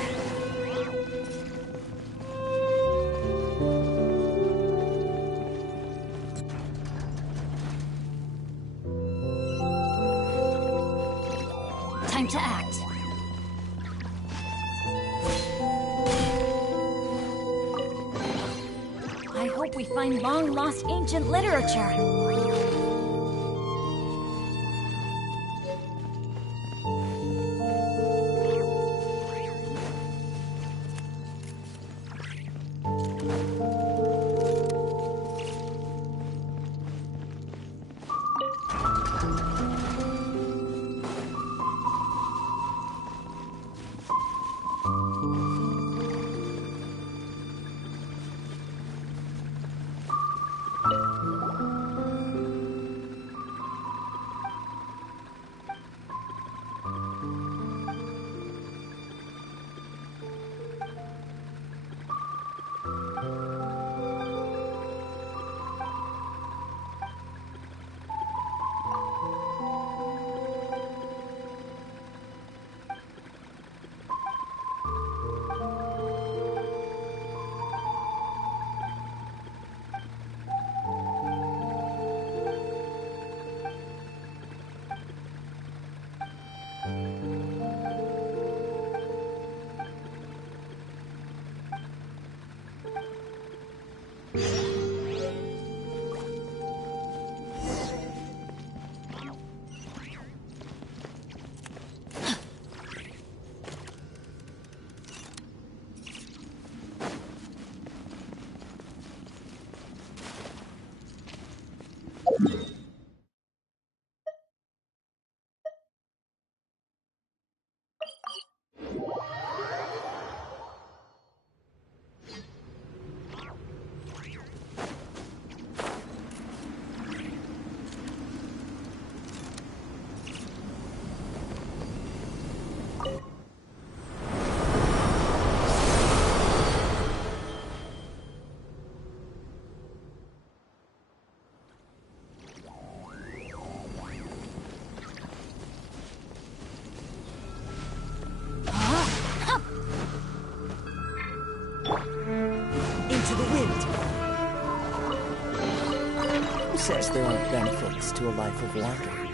Time to act. I hope we find long-lost ancient literature. Who says there aren't benefits to a life of wandering?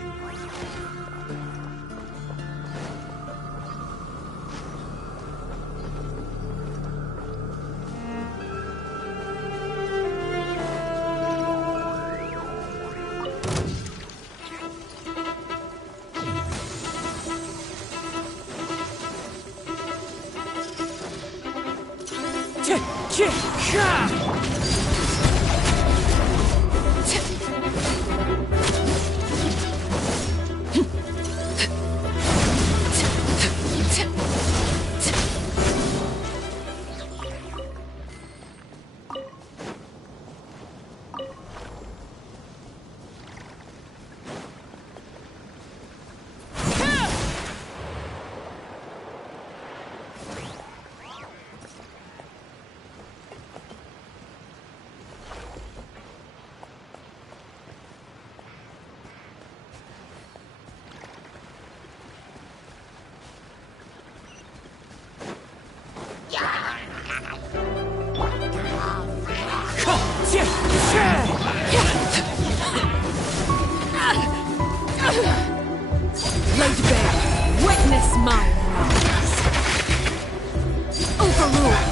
Laid bare, witness my wrongs. Overruled.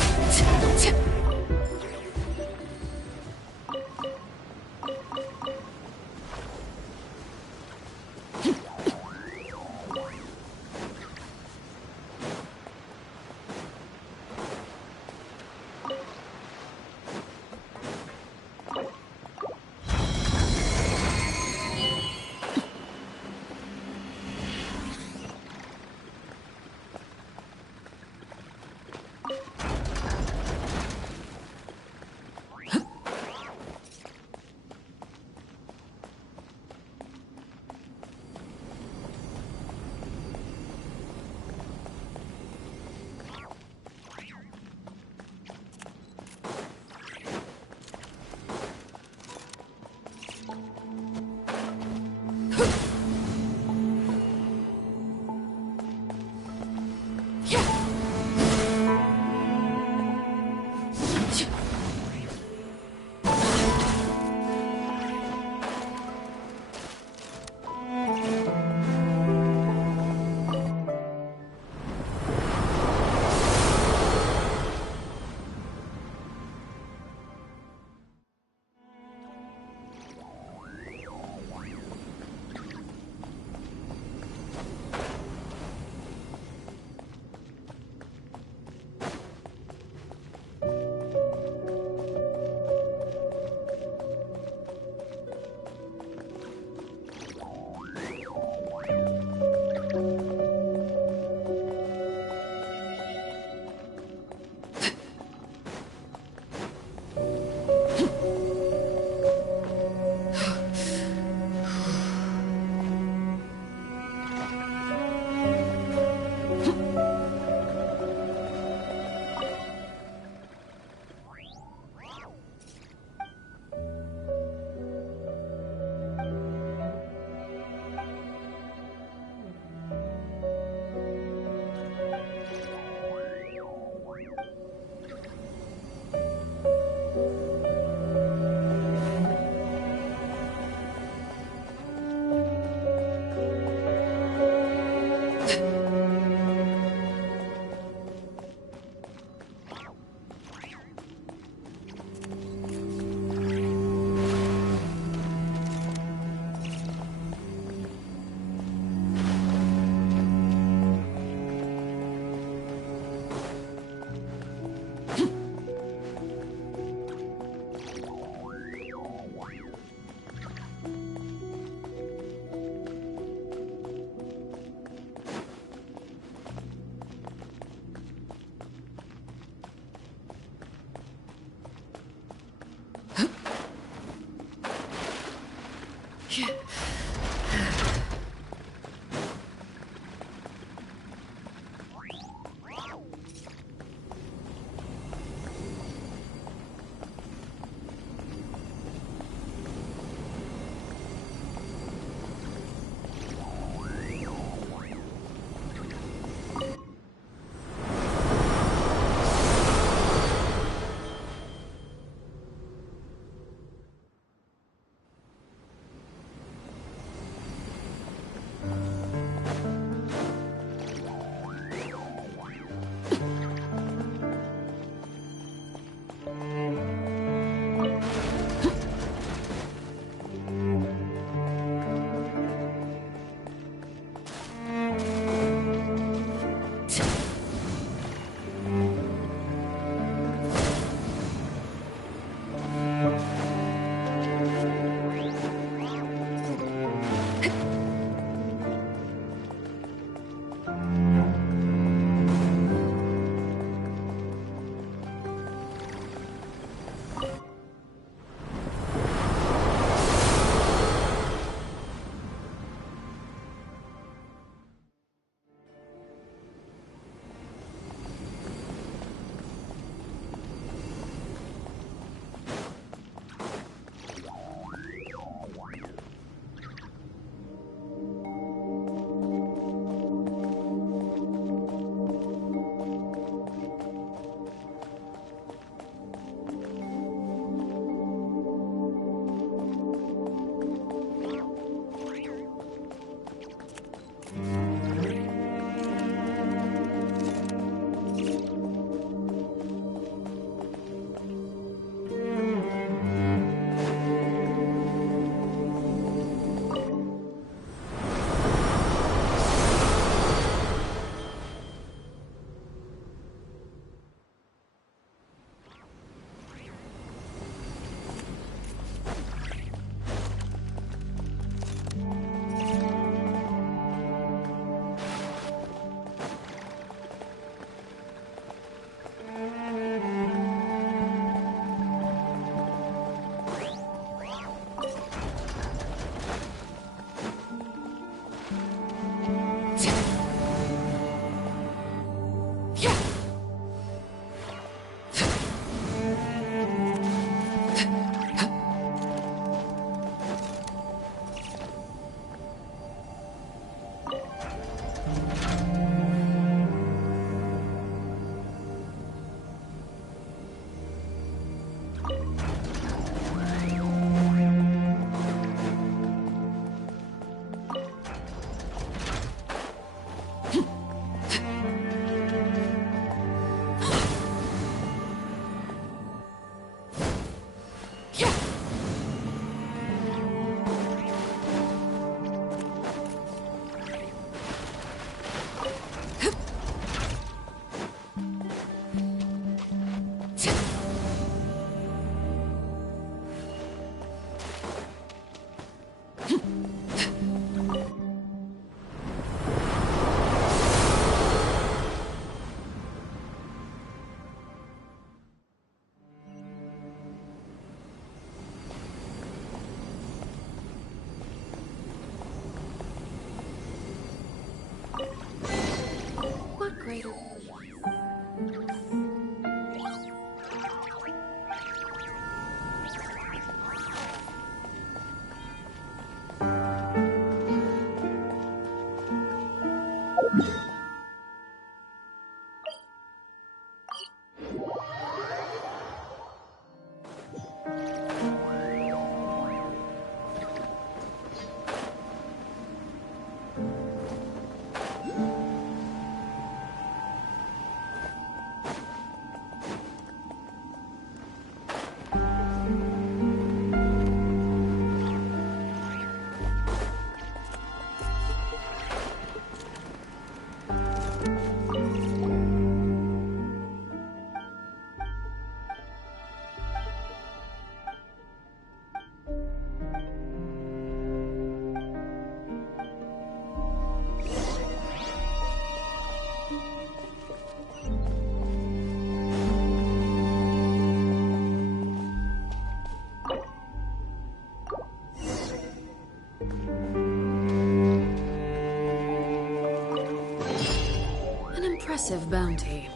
impressive bounty.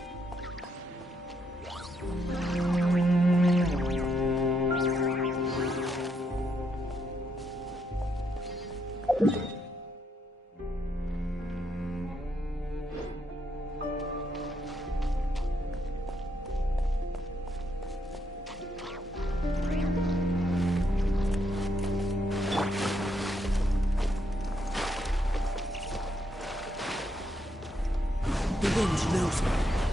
The wind knows me.